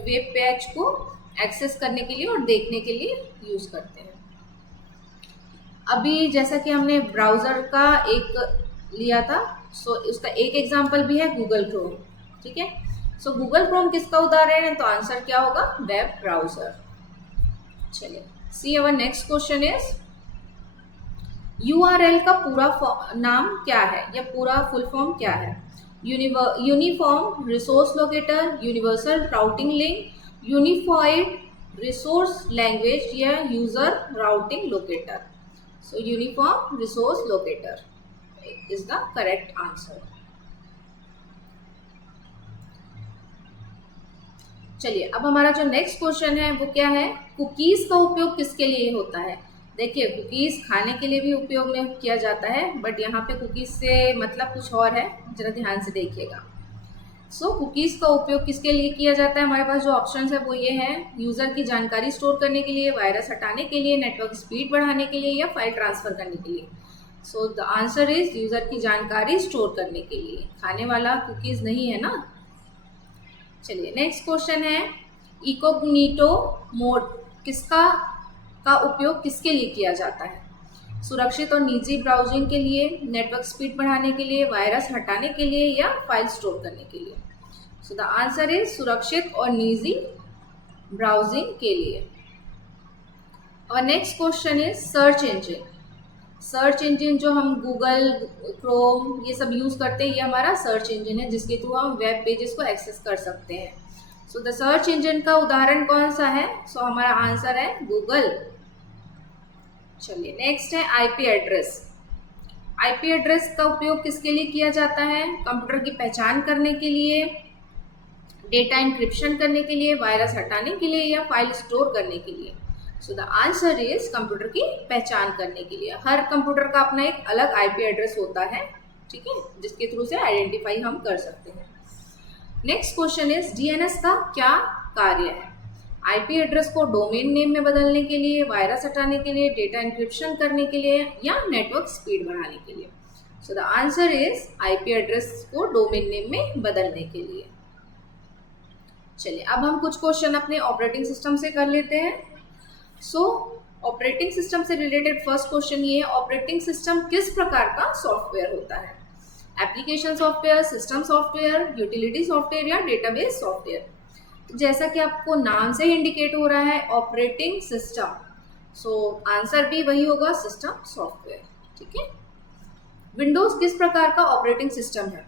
वेब पेज को एक्सेस करने के लिए और देखने के लिए यूज़ करते हैं. अभी जैसा कि हमने ब्राउज़र का एक लिया था, सो उसका एक एग्जाम्पल भी है गूगल क्रोम. ठीक है, सो गूगल क्रोम किसका उदाहरण है? तो आंसर क्या होगा? Web browser. चलिए see our next question is, URL का पूरा नाम क्या है या पूरा फुल फॉर्म क्या है? Uniform resource locator, universal routing link, unified resource language या user routing locator? So uniform resource locator is the correct answer. चलिए अब हमारा जो नेक्स्ट क्वेश्चन है वो क्या है, कुकीज़ का उपयोग किसके लिए होता है। देखिए कुकीज़ खाने के लिए भी उपयोग में किया जाता है, बट यहाँ पे कुकीज़ से मतलब कुछ और है, जरा ध्यान से देखिएगा। सो कुकीज़ का उपयोग किसके लिए किया जाता है, हमारे पास जो ऑप्शंस है वो ये हैं, यूज़र की जानकारी स्टोर करने के लिए, वायरस हटाने के लिए, नेटवर्क स्पीड बढ़ाने के लिए या फाइल ट्रांसफ़र करने के लिए। So the answer is user की जानकारी स्टोर करने के लिए, खाने वाला कुकीज़ नहीं है ना। चलिए नेक्स्ट क्वेश्चन है, इकोग्निटो मोड किसका का उपयोग किसके लिए किया जाता है, सुरक्षित और निजी ब्राउजिंग के लिए, नेटवर्क स्पीड बढ़ाने के लिए, वायरस हटाने के लिए या फाइल स्टोर करने के लिए। सो द आंसर इज सुरक्षित और निजी ब्राउजिंग के लिए। और next question is search engine. Search engine जो हम गूगल, क्रोम ये सब यूज़ करते हैं, ये हमारा सर्च इंजन है जिसके थ्रू हम वेब पेजेस को एक्सेस कर सकते हैं। सो द सर्च इंजन का उदाहरण कौन सा है, सो हमारा आंसर है गूगल। चलिए नेक्स्ट है आईपी एड्रेस। आईपी एड्रेस का उपयोग किसके लिए किया जाता है, कंप्यूटर की पहचान करने के लिए, डेटा इंक्रिप्शन करने के लिए, वायरस हटाने के लिए या फाइल स्टोर करने के लिए। So the answer is computer की पहचान करने के लिए। हर कंप्यूटर का अपना एक अलग आईपी एड्रेस होता है, ठीक है, जिसके थ्रू से आइडेंटिफाई हम कर सकते हैं। नेक्स्ट क्वेश्चन इज डीएनएस का क्या कार्य है, आईपी एड्रेस को डोमेन नेम में बदलने के लिए, वायरस हटाने के लिए, डेटा इंक्रिप्शन करने के लिए या नेटवर्क स्पीड बढ़ाने के लिए। So the answer is IP address को डोमेन नेम में बदलने के लिए। चलिए अब हम कुछ क्वेश्चन अपने ऑपरेटिंग सिस्टम से कर लेते हैं। सो ऑपरेटिंग सिस्टम से रिलेटेड फर्स्ट क्वेश्चन ये है, ऑपरेटिंग सिस्टम किस प्रकार का सॉफ्टवेयर होता है, application software, system software, utility software या डेटाबेस सॉफ्टवेयर। जैसा कि आपको नाम से ही इंडिकेट हो रहा है ऑपरेटिंग सिस्टम, सो आंसर भी वही होगा, सिस्टम सॉफ्टवेयर, ठीक है। विंडोज किस प्रकार का ऑपरेटिंग सिस्टम है,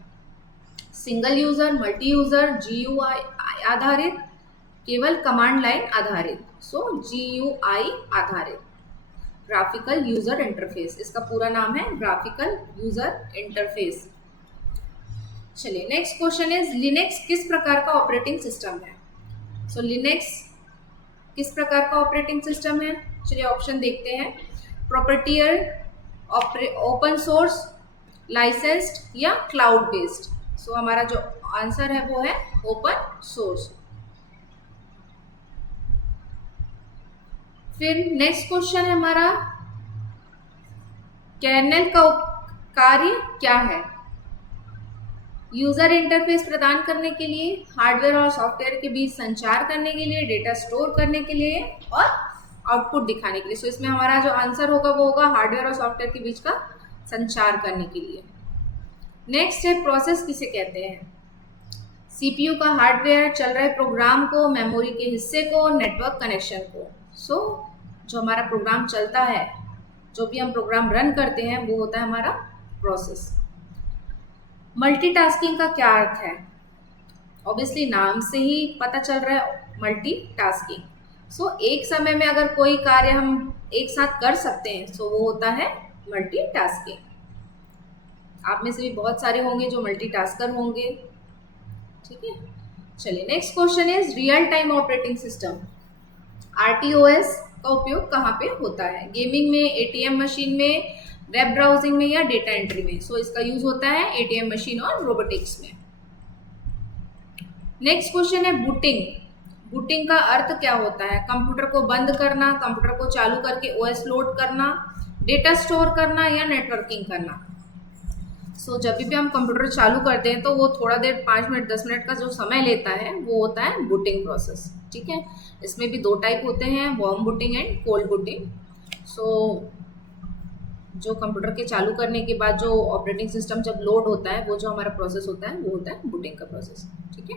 single user, multi user, GUI आधारित, केवल कमांड लाइन आधारित। सो जीयूआई आधारित, ग्राफिकल यूजर इंटरफेस, इसका पूरा नाम है ग्राफिकल यूजर इंटरफेस। चलिए नेक्स्ट क्वेश्चन इज लिनक्स किस प्रकार का ऑपरेटिंग सिस्टम है। सो लिनक्स किस प्रकार का ऑपरेटिंग सिस्टम है, चलिए ऑप्शन देखते हैं, प्रोप्राइटर, ओपन सोर्स, लाइसेंस्ड या क्लाउड बेस्ड। सो हमारा जो आंसर है वो है ओपन सोर्स। फिर नेक्स्ट क्वेश्चन है हमारा, कर्नेल का कार्य क्या है, यूजर इंटरफेस प्रदान करने के लिए, हार्डवेयर और सॉफ्टवेयर के बीच संचार करने के लिए, डेटा स्टोर करने के लिए और आउटपुट दिखाने के लिए। सो इसमें हमारा जो आंसर होगा वो होगा हार्डवेयर और सॉफ्टवेयर के बीच का संचार करने के लिए। नेक्स्ट है प्रोसेस किसे कहते हैं, सीपीयू का हार्डवेयर, चल रहे प्रोग्राम को, मेमोरी के हिस्से को, नेटवर्क कनेक्शन को। सो जो हमारा प्रोग्राम चलता है, जो भी हम प्रोग्राम रन करते हैं वो होता है हमारा प्रोसेस। मल्टीटास्किंग का क्या अर्थ है, ऑब्वियसली नाम से ही पता चल रहा है मल्टीटास्किंग। सो एक समय में अगर कोई कार्य हम एक साथ कर सकते हैं सो वो होता है मल्टीटास्किंग। आप में से भी बहुत सारे होंगे जो मल्टीटास्कर होंगे, ठीक है। चलिए next question is real time operating system, RTOS का उपयोग कहाँ पे होता है, गेमिंग में, एटीएम मशीन में, वेब ब्राउजिंग में या डेटा एंट्री में। सो इसका यूज होता है एटीएम मशीन और रोबोटिक्स में। नेक्स्ट क्वेश्चन है बूटिंग। बूटिंग का अर्थ क्या होता है, कंप्यूटर को बंद करना, कंप्यूटर को चालू करके ओएस लोड करना, डेटा स्टोर करना या नेटवर्किंग करना। सो जब भी हम कंप्यूटर चालू करते हैं तो वो थोड़ा देर 5 मिनट 10 मिनट का जो समय लेता है वो होता है बूटिंग प्रोसेस, ठीक है। इसमें भी 2 टाइप होते हैं, warm booting and cold booting. So जो कंप्यूटर के चालू करने के बाद जो ऑपरेटिंग सिस्टम जब लोड होता है वो जो हमारा प्रोसेस होता है वो होता है बूटिंग का प्रोसेस, ठीक है।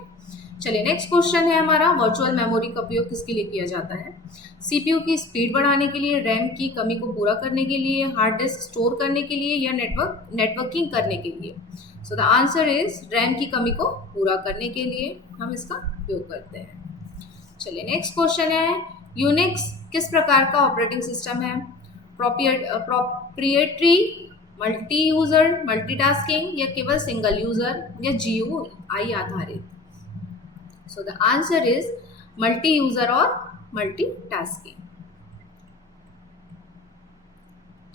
चलिए नेक्स्ट क्वेश्चन है हमारा, वर्चुअल मेमोरी का उपयोग किसके लिए किया जाता है, सीपीयू की स्पीड बढ़ाने के लिए, रैम की कमी को पूरा करने के लिए, हार्ड डिस्क स्टोर करने के लिए या नेटवर्किंग करने के लिए। So the answer is RAM की कमी को पूरा करने के लिए हम इसका उपयोग करते हैं। चलिए नेक्स्ट क्वेश्चन है, यूनिक्स किस प्रकार का ऑपरेटिंग सिस्टम है, प्रोप्रिएटरी, मल्टी यूजर, मल्टीटास्किंग या केवल सिंगल यूजर या जीयूआई आधारित। सो the answer is multi user और मल्टीटास्किंग।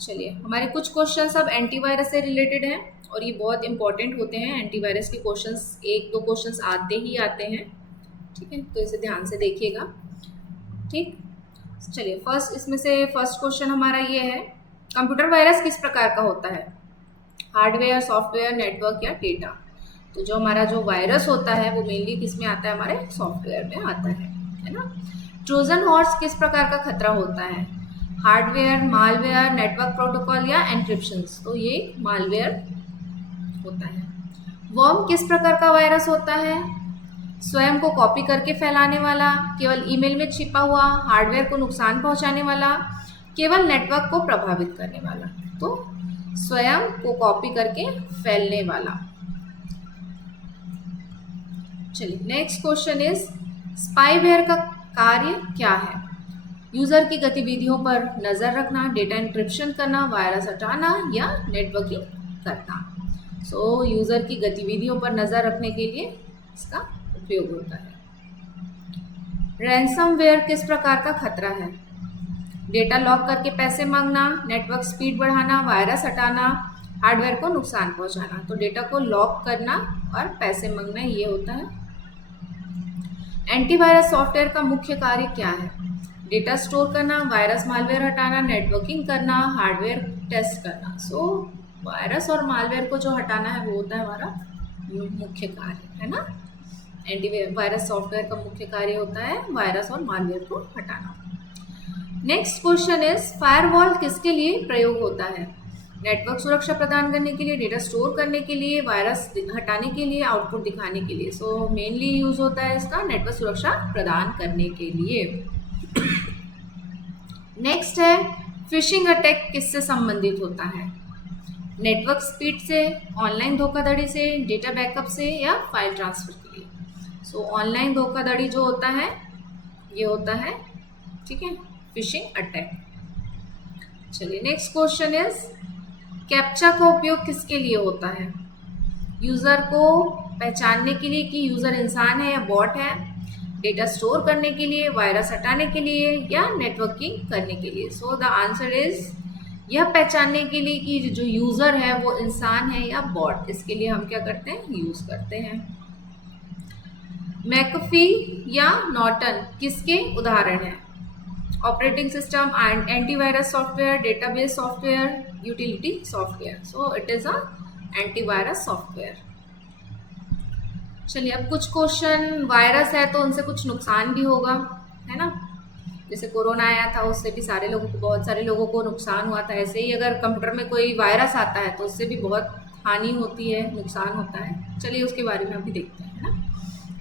चलिए, हमारे कुछ क्वेश्चंस अब एंटीवायरस से रिलेटेड हैं और ये बहुत इंपॉर्टेंट होते हैं। एंटीवायरस के क्वेश्चंस 1-2 क्वेश्चंस आते ही आते हैं, ठीक है, तो इसे ध्यान से देखिएगा। ठीक, चलिए इसमें से फर्स्ट क्वेश्चन हमारा ये है, कंप्यूटर वायरस किस प्रकार का होता है? हार्डवेयर, सॉफ्टवेयर, नेटवर्क या डेटा? तो जो हमारा जो वायरस होता है वो मेनली किस में आता है? हमारे सॉफ्टवेयर में आता है ना। ट्रोजन हॉर्स किस प्रकार का खतरा होता है? हार्डवेयर, मालवेयर, नेटवर्क प्रोटोकॉल या एन्क्रिप्शन? तो ये मालवेयर होता है। वर्म किस प्रकार का वायरस होता है? स्वयं को कॉपी करके फैलाने वाला, केवल ईमेल में छिपा हुआ, हार्डवेयर को नुकसान पहुंचाने वाला, केवल नेटवर्क को प्रभावित करने वाला? तो स्वयं को कॉपी करके फैलने वाला। चलिए, नेक्स्ट क्वेश्चन इज, स्पाईवेयर का कार्य क्या है? यूजर की गतिविधियों पर नजर रखना, डेटा एन्क्रिप्शन करना, वायरस हटाना या नेटवर्किंग करना? सो यूजर की गतिविधियों पर नजर रखने के लिए इसका उपयोग होता है। रैंसमवेयर किस प्रकार का खतरा है? डेटा लॉक करके पैसे मांगना, नेटवर्क स्पीड बढ़ाना, वायरस हटाना, हार्डवेयर को नुकसान पहुंचाना? तो डेटा को लॉक करना और पैसे मांगना, ये होता है। एंटीवायरस सॉफ्टवेयर का मुख्य कार्य क्या है? डेटा स्टोर करना, वायरस मालवेयर हटाना, नेटवर्किंग करना, हार्डवेयर टेस्ट करना? सो वायरस और मालवेयर को जो हटाना है वो होता है हमारा मुख्य कार्य, है ना। एंटीवायरस सॉफ्टवेयर का मुख्य कार्य होता है वायरस और मालवेयर को हटाना। नेक्स्ट क्वेश्चन इज, फायरवॉल किसके लिए प्रयोग होता है? नेटवर्क सुरक्षा प्रदान करने के लिए, डेटा स्टोर करने के लिए, वायरस हटाने के लिए, आउटपुट दिखाने के लिए? सो मेनली यूज होता है इसका नेटवर्क सुरक्षा प्रदान करने के लिए। नेक्स्ट है, फिशिंग अटैक किससे संबंधित होता है? नेटवर्क स्पीड से, ऑनलाइन धोखाधड़ी से, डेटा बैकअप से या फाइल ट्रांसफर के लिए? सो ऑनलाइन धोखाधड़ी जो होता है ये होता है, ठीक है, फिशिंग अटैक। चलिए, नेक्स्ट क्वेश्चन इज, कैप्चा का उपयोग किसके लिए होता है? यूजर को पहचानने के लिए कि यूजर इंसान है या बॉट है, डेटा स्टोर करने के लिए, वायरस हटाने के लिए या नेटवर्किंग करने के लिए? सो द आंसर इज, यह पहचानने के लिए कि जो यूजर है वो इंसान है या बॉट, इसके लिए हम क्या करते हैं? यूज करते हैं। मैकफी या नॉर्टन किसके उदाहरण हैं? Operating system, antivirus software, database software, utility software? So it is a antivirus software. चलिए, अब कुछ क्वेश्चन, वायरस है तो उनसे कुछ नुकसान भी होगा, है ना। जैसे कोरोना आया था उससे भी बहुत सारे लोगों को नुकसान हुआ था। ऐसे ही अगर कंप्यूटर में कोई वायरस आता है तो उससे भी बहुत हानि होती है, नुकसान होता है। चलिए, उसके बारे में अभी देखते हैं, है ना।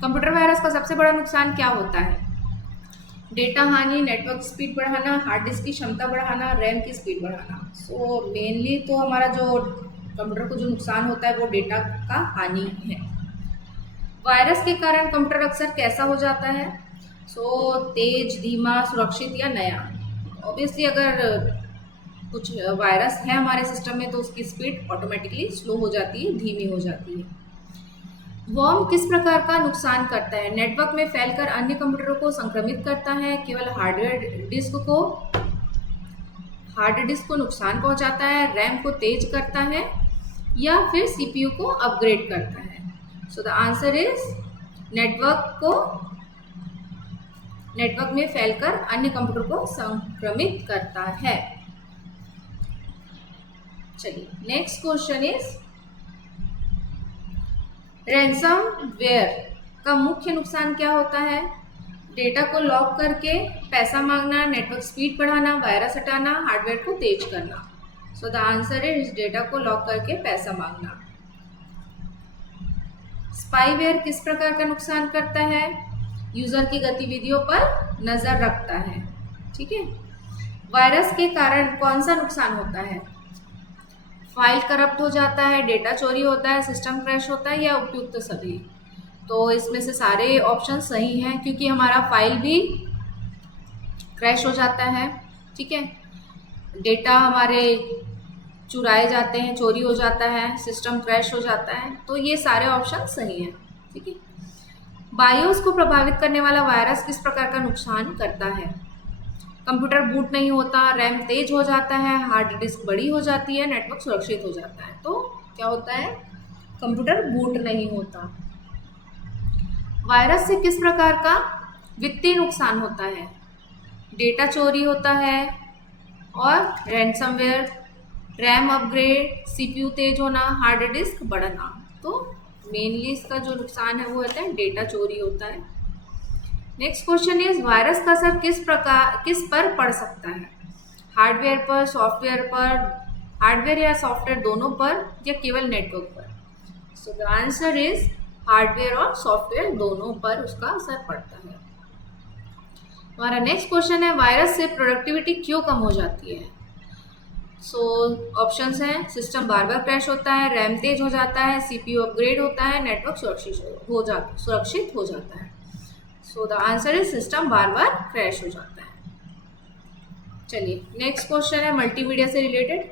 कंप्यूटर वायरस का सबसे बड़ा नुकसान क्या होता है? डेटा हानि, नेटवर्क स्पीड बढ़ाना, हार्ड डिस्क की क्षमता बढ़ाना, रैम की स्पीड बढ़ाना? सो मेनली तो हमारा जो कंप्यूटर को जो नुकसान होता है वो डेटा का हानि है। वायरस के कारण कंप्यूटर अक्सर कैसा हो जाता है? सो तेज, धीमा, सुरक्षित या नया? ऑब्वियसली अगर कुछ वायरस है हमारे सिस्टम में तो उसकी स्पीड ऑटोमेटिकली स्लो हो जाती है, धीमी हो जाती है। वर्म किस प्रकार का नुकसान करता है? नेटवर्क में फैलकर अन्य कंप्यूटरों को संक्रमित करता है, केवल हार्ड डिस्क को नुकसान पहुंचाता है, रैम को तेज करता है या फिर सीपीयू को अपग्रेड करता है? सो द आंसर इज, नेटवर्क में फैलकर अन्य कंप्यूटर को संक्रमित करता है। चलिए, नेक्स्ट क्वेश्चन इज, रैंसमवेयर का मुख्य नुकसान क्या होता है? डेटा को लॉक करके पैसा मांगना, नेटवर्क स्पीड बढ़ाना, वायरस हटाना, हार्डवेयर को तेज करना? सो द आंसर इज, डेटा को लॉक करके पैसा मांगना। स्पाईवेयर किस प्रकार का नुकसान करता है? यूजर की गतिविधियों पर नजर रखता है, ठीक है। वायरस के कारण कौन सा नुकसान होता है? फाइल करप्ट हो जाता है, डेटा चोरी होता है, सिस्टम क्रैश होता है या उपयुक्त सभी? तो इसमें से सारे ऑप्शन सही हैं क्योंकि हमारा फाइल भी क्रैश हो जाता है, ठीक है, डेटा हमारे चुराए जाते हैं, चोरी हो जाता है, सिस्टम क्रैश हो जाता है, तो ये सारे ऑप्शन सही हैं, ठीक है। बायोस को प्रभावित करने वाला वायरस किस प्रकार का नुकसान करता है? कंप्यूटर बूट नहीं होता, रैम तेज हो जाता है, हार्ड डिस्क बड़ी हो जाती है, नेटवर्क सुरक्षित हो जाता है। तो क्या होता है? कंप्यूटर बूट नहीं होता। वायरस से किस प्रकार का वित्तीय नुकसान होता है? डेटा चोरी होता है और रैनसमवेयर, रैम अपग्रेड, सीपीयू तेज होना, हार्ड डिस्क बढ़ना। तो मेनली इसका जो नुकसान है वो होता है डेटा चोरी होता है। नेक्स्ट क्वेश्चन इज वायरस का असर किस पर पड़ सकता है? हार्डवेयर पर, सॉफ्टवेयर पर, हार्डवेयर या सॉफ्टवेयर दोनों पर, या केवल नेटवर्क पर? सो द आंसर इज हार्डवेयर और सॉफ्टवेयर दोनों पर उसका असर पड़ता है। हमारा नेक्स्ट क्वेश्चन है वायरस से प्रोडक्टिविटी क्यों कम हो जाती है? सो ऑप्शंस हैं, सिस्टम बार बार क्रैश होता है, रैम तेज हो जाता है, सीपीयू अपग्रेड होता है, नेटवर्क सुरक्षित हो जाता है। सो the answer is system bar bar crash हो जाता है। चलिए नेक्स्ट क्वेश्चन है मल्टीमीडिया से रिलेटेड।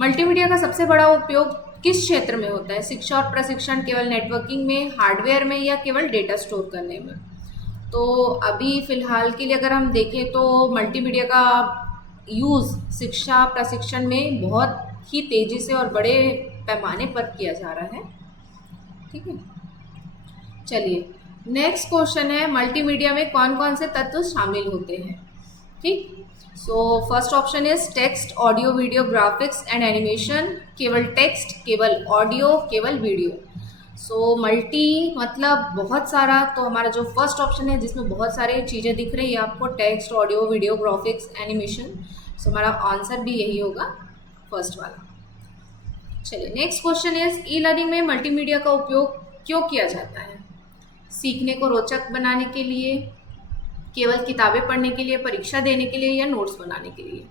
मल्टीमीडिया का सबसे बड़ा उपयोग किस क्षेत्र में होता है? शिक्षा और प्रशिक्षण, केवल नेटवर्किंग में, हार्डवेयर में, या केवल डेटा स्टोर करने में? तो अभी फिलहाल के लिए अगर हम देखें तो मल्टीमीडिया का यूज़ शिक्षा प्रशिक्षण में बहुत ही तेज़ी से और बड़े पैमाने पर किया जा रहा है। ठीक है, चलिए नेक्स्ट क्वेश्चन है मल्टीमीडिया में कौन कौन से तत्व शामिल होते हैं? ठीक, so first option is text, audio, video, graphics and animation. केवल टेक्स्ट, केवल ऑडियो, केवल वीडियो। सो मल्टी मतलब बहुत सारा, तो हमारा जो फर्स्ट ऑप्शन है जिसमें बहुत सारे चीज़ें दिख रही है आपको, text, audio, video, graphics, animation. So हमारा आंसर भी यही होगा, फर्स्ट वाला। चलिए next question is e learning में मल्टीमीडिया का उपयोग क्यों किया जाता है? सीखने को रोचक बनाने के लिए, केवल किताबें पढ़ने के लिए, परीक्षा देने के लिए, या नोट्स बनाने के लिए?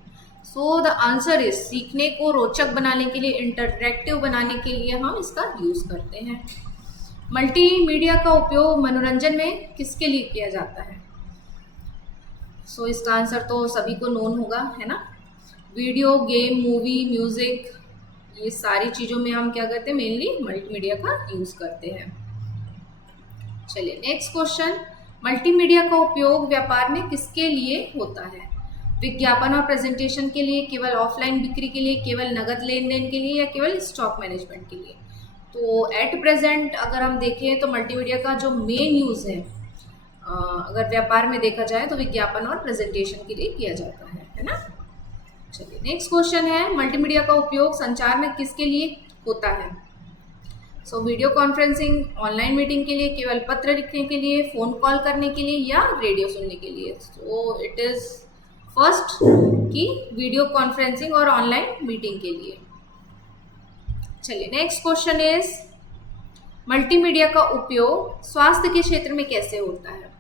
सो द आंसर इज सीखने को रोचक बनाने के लिए, इंटरैक्टिव बनाने के लिए हम इसका यूज़ करते हैं। मल्टीमीडिया का उपयोग मनोरंजन में किसके लिए किया जाता है? सो इसका आंसर तो सभी को नोन होगा, है ना? वीडियो, गेम, मूवी, म्यूज़िक, ये सारी चीज़ों में हम क्या करते हैं? मेनली मल्टीमीडिया का यूज़ करते हैं। चलिए नेक्स्ट क्वेश्चन, मल्टीमीडिया का उपयोग व्यापार में किसके लिए होता है? विज्ञापन और प्रेजेंटेशन के लिए, केवल ऑफलाइन बिक्री के लिए, केवल नगद लेन देन के लिए, या केवल स्टॉक मैनेजमेंट के लिए? तो एट प्रेजेंट अगर हम देखें तो मल्टीमीडिया का जो मेन यूज़ है अगर व्यापार में देखा जाए तो विज्ञापन और प्रेजेंटेशन के लिए किया जाता है ना? चलिए नेक्स्ट क्वेश्चन है मल्टीमीडिया का उपयोग संचार में किसके लिए होता है? So video conferencing, online meeting के लिए, केवल पत्र लिखने के लिए, फ़ोन कॉल करने के लिए, या रेडियो सुनने के लिए? सो इट इज़ फर्स्ट कि वीडियो कॉन्फ्रेंसिंग और ऑनलाइन मीटिंग के लिए। चलिए नेक्स्ट क्वेश्चन इज मल्टीमीडिया का उपयोग स्वास्थ्य के क्षेत्र में कैसे होता है?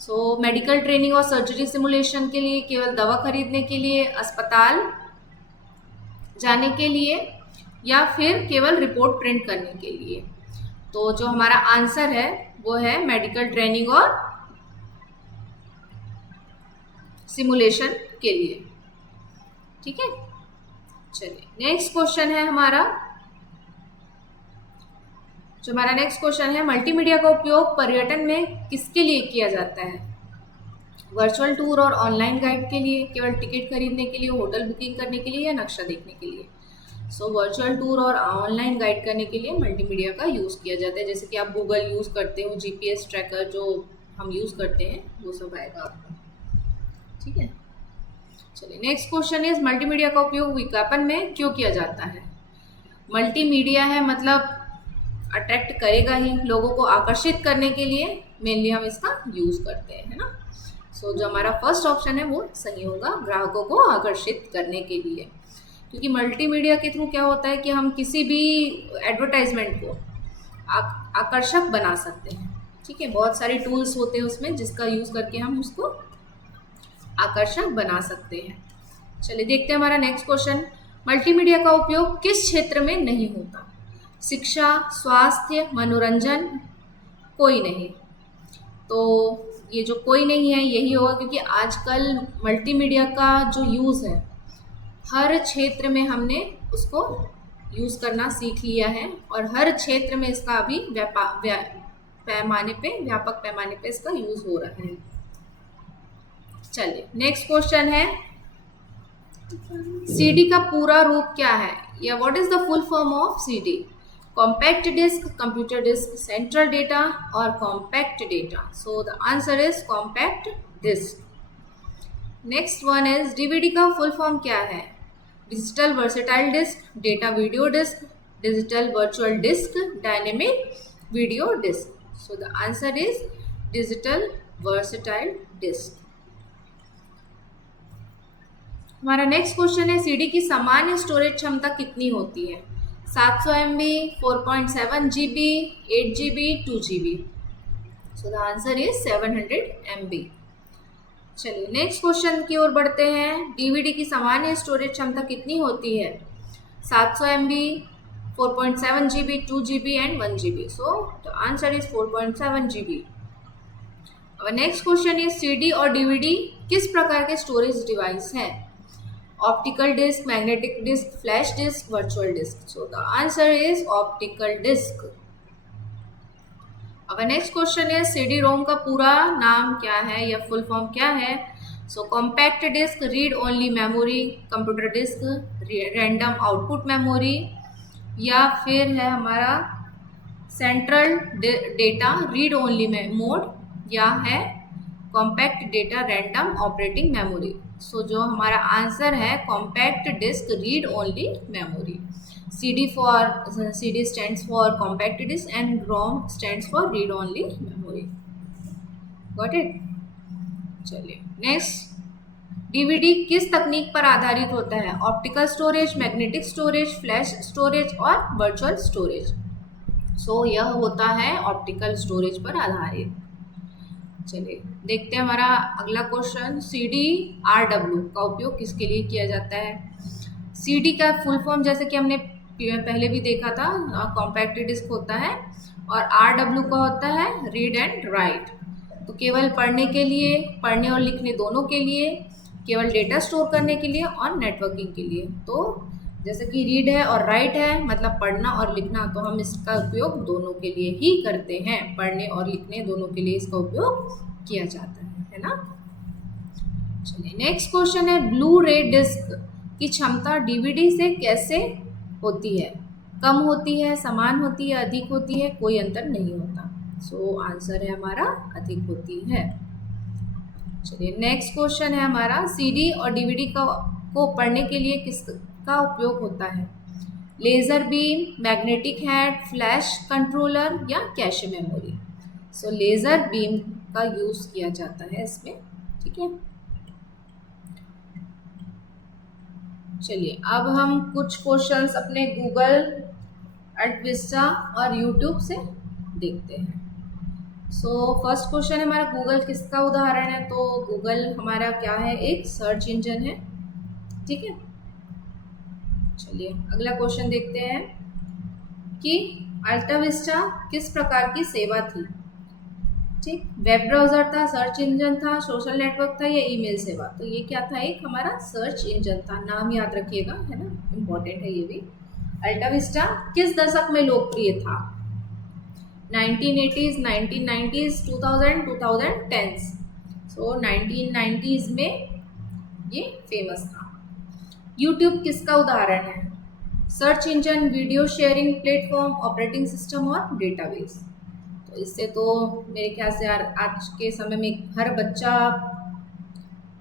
सो मेडिकल ट्रेनिंग और सर्जरी सिमुलेशन के लिए, केवल दवा खरीदने के लिए, अस्पताल जाने के लिए, या फिर केवल रिपोर्ट प्रिंट करने के लिए? तो जो हमारा आंसर है वो है मेडिकल ट्रेनिंग और सिमुलेशन के लिए। ठीक है, चलिए नेक्स्ट क्वेश्चन है हमारा, जो हमारा नेक्स्ट क्वेश्चन है मल्टीमीडिया का उपयोग पर्यटन में किसके लिए किया जाता है? वर्चुअल टूर और ऑनलाइन गाइड के लिए, केवल टिकट खरीदने के लिए, होटल बुकिंग करने के लिए, या नक्शा देखने के लिए? सो वर्चुअल टूर और ऑनलाइन गाइड करने के लिए मल्टीमीडिया का यूज़ किया जाता है। जैसे कि आप गूगल यूज़ करते हो, जीपीएस ट्रैकर जो हम यूज़ करते हैं वो सब आएगा आपका। ठीक है, चलिए नेक्स्ट क्वेश्चन इज मल्टीमीडिया का उपयोग विज्ञापन में क्यों किया जाता है? मल्टीमीडिया है मतलब अट्रैक्ट करेगा ही, लोगों को आकर्षित करने के लिए मेनली हम इसका यूज़ करते हैं, है ना? सो जो हमारा फर्स्ट ऑप्शन है वो सही होगा, ग्राहकों को आकर्षित करने के लिए। क्योंकि मल्टीमीडिया के थ्रू क्या होता है कि हम किसी भी एडवर्टाइजमेंट को आकर्षक बना सकते हैं। ठीक है, बहुत सारे टूल्स होते हैं उसमें जिसका यूज़ करके हम उसको आकर्षक बना सकते हैं। चलिए देखते हैं हमारा नेक्स्ट क्वेश्चन, मल्टीमीडिया का उपयोग किस क्षेत्र में नहीं होता? शिक्षा, स्वास्थ्य, मनोरंजन, कोई नहीं। तो ये जो कोई नहीं है यही होगा, क्योंकि आजकल मल्टीमीडिया का जो यूज़ है हर क्षेत्र में हमने उसको यूज़ करना सीख लिया है और हर क्षेत्र में इसका अभी पैमाने पे, व्यापक पैमाने पे इसका यूज हो रहा है। चलिए नेक्स्ट क्वेश्चन है, सीडी का पूरा रूप क्या है, या what is the full form of CD? Compact disc, computer disc, central data और compact data. So the answer is compact disc. Next one is DVD का फुल फॉर्म क्या है? Digital versatile disc, data video disc, digital virtual disc, dynamic video disc. So the answer is digital versatile disc. हमारा next question है, CD की सामान्य storage क्षमता कितनी होती है? 700 MB, 4.7 GB, 8 GB, 2 GB। So the answer is 700 MB। चलिए next question की ओर बढ़ते हैं, डीवीडी की सामान्य स्टोरेज क्षमता कितनी होती है? 700 MB, 4.7 GB, 2 GB and 1 GB। So the answer is 4.7 GB। अब नेक्स्ट क्वेश्चन इज, सीडी और डीवीडी किस प्रकार के स्टोरेज डिवाइस हैं? Optical disk, magnetic disk, flash disk, virtual disk. So the answer is optical disk. अब next question है, CD ROM का पूरा नाम क्या है या फुल फॉर्म क्या है? So compact disc read only memory, computer disc random output memory, या फिर है हमारा central data read only mode, या है compact data random operating memory. So जो हमारा आंसर है compact disc read only memory. CD stands for compact disk and ROM stands for read only memory. Got it? चलिए next, DVD किस तकनीक पर आधारित होता है? Optical storage, magnetic storage, flash storage और वर्चुअल स्टोरेज। सो यह होता है ऑप्टिकल स्टोरेज पर आधारित। चलिए देखते हैं हमारा अगला क्वेश्चन, CDRW का उपयोग किसके लिए किया जाता है? CD का फुल फॉर्म जैसे कि हमने पहले भी देखा था, कॉम्पैक्ट डिस्क होता है, और RW का होता है रीड एंड राइट। तो केवल पढ़ने के लिए, पढ़ने और लिखने दोनों के लिए, केवल डेटा स्टोर करने के लिए और नेटवर्किंग के लिए। तो जैसे कि रीड है और राइट है, मतलब पढ़ना और लिखना, तो हम इसका उपयोग दोनों के लिए ही करते हैं, पढ़ने और लिखने दोनों के लिए इसका उपयोग किया जाता है ना। चलिए नेक्स्ट क्वेश्चन है, ब्लू रे डिस्क की क्षमता डीवीडी से कैसे होती है? कम होती है, समान होती है, अधिक होती है, कोई अंतर नहीं होता। सो आंसर है हमारा अधिक होती है। चलिए नेक्स्ट क्वेश्चन है हमारा, सीडी और डीवीडी को पढ़ने के लिए किसका उपयोग होता है? Laser beam, magnetic head, flash controller या कैशे मेमोरी। सो लेज़र बीम का यूज़ किया जाता है इसमें, ठीक है। चलिए अब हम कुछ क्वेश्चंस अपने गूगल, अल्टविस्टा और यूट्यूब से देखते हैं। सो फर्स्ट क्वेश्चन है हमारा, गूगल किसका उदाहरण है? तो गूगल हमारा क्या है? एक सर्च इंजन है, ठीक है। चलिए अगला क्वेश्चन देखते हैं कि अल्टाविस्टा किस प्रकार की सेवा थी? ठीक, वेब ब्राउज़र था, सर्च इंजन था, सोशल नेटवर्क था या ईमेल सेवा? तो ये क्या था? एक हमारा सर्च इंजन था। नाम याद रखिएगा, है ना, इम्पॉर्टेंट है ये भी। अल्टाविस्टा किस दशक में लोकप्रिय था? 1980s, 1990s, 2000, 2010s। सो 1990s में ये फेमस था। यूट्यूब किसका उदाहरण है? Search engine, video sharing platform, operating system और डेटाबेस। तो इससे तो मेरे ख्याल से यार आज के समय में हर बच्चा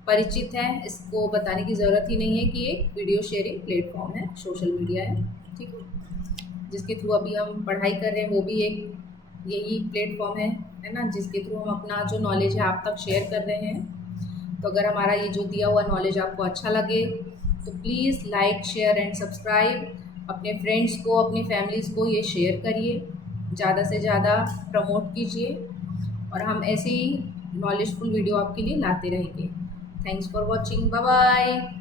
परिचित है, इसको बताने की ज़रूरत ही नहीं है कि एक वीडियो शेयरिंग प्लेटफॉर्म है, सोशल मीडिया है, ठीक है, जिसके थ्रू अभी हम पढ़ाई कर रहे हैं, वो भी एक यही प्लेटफॉर्म है ना, जिसके थ्रू हम अपना जो नॉलेज है आप तक शेयर कर रहे हैं। तो अगर हमारा ये जो दिया हुआ नॉलेज आपको अच्छा लगे तो please like, share and subscribe. अपने फ्रेंड्स को, अपनी फैमिलीज़ को ये शेयर करिए, ज़्यादा से ज़्यादा प्रमोट कीजिए, और हम ऐसे ही नॉलेजफुल वीडियो आपके लिए लाते रहेंगे। Thanks for watching, bye bye.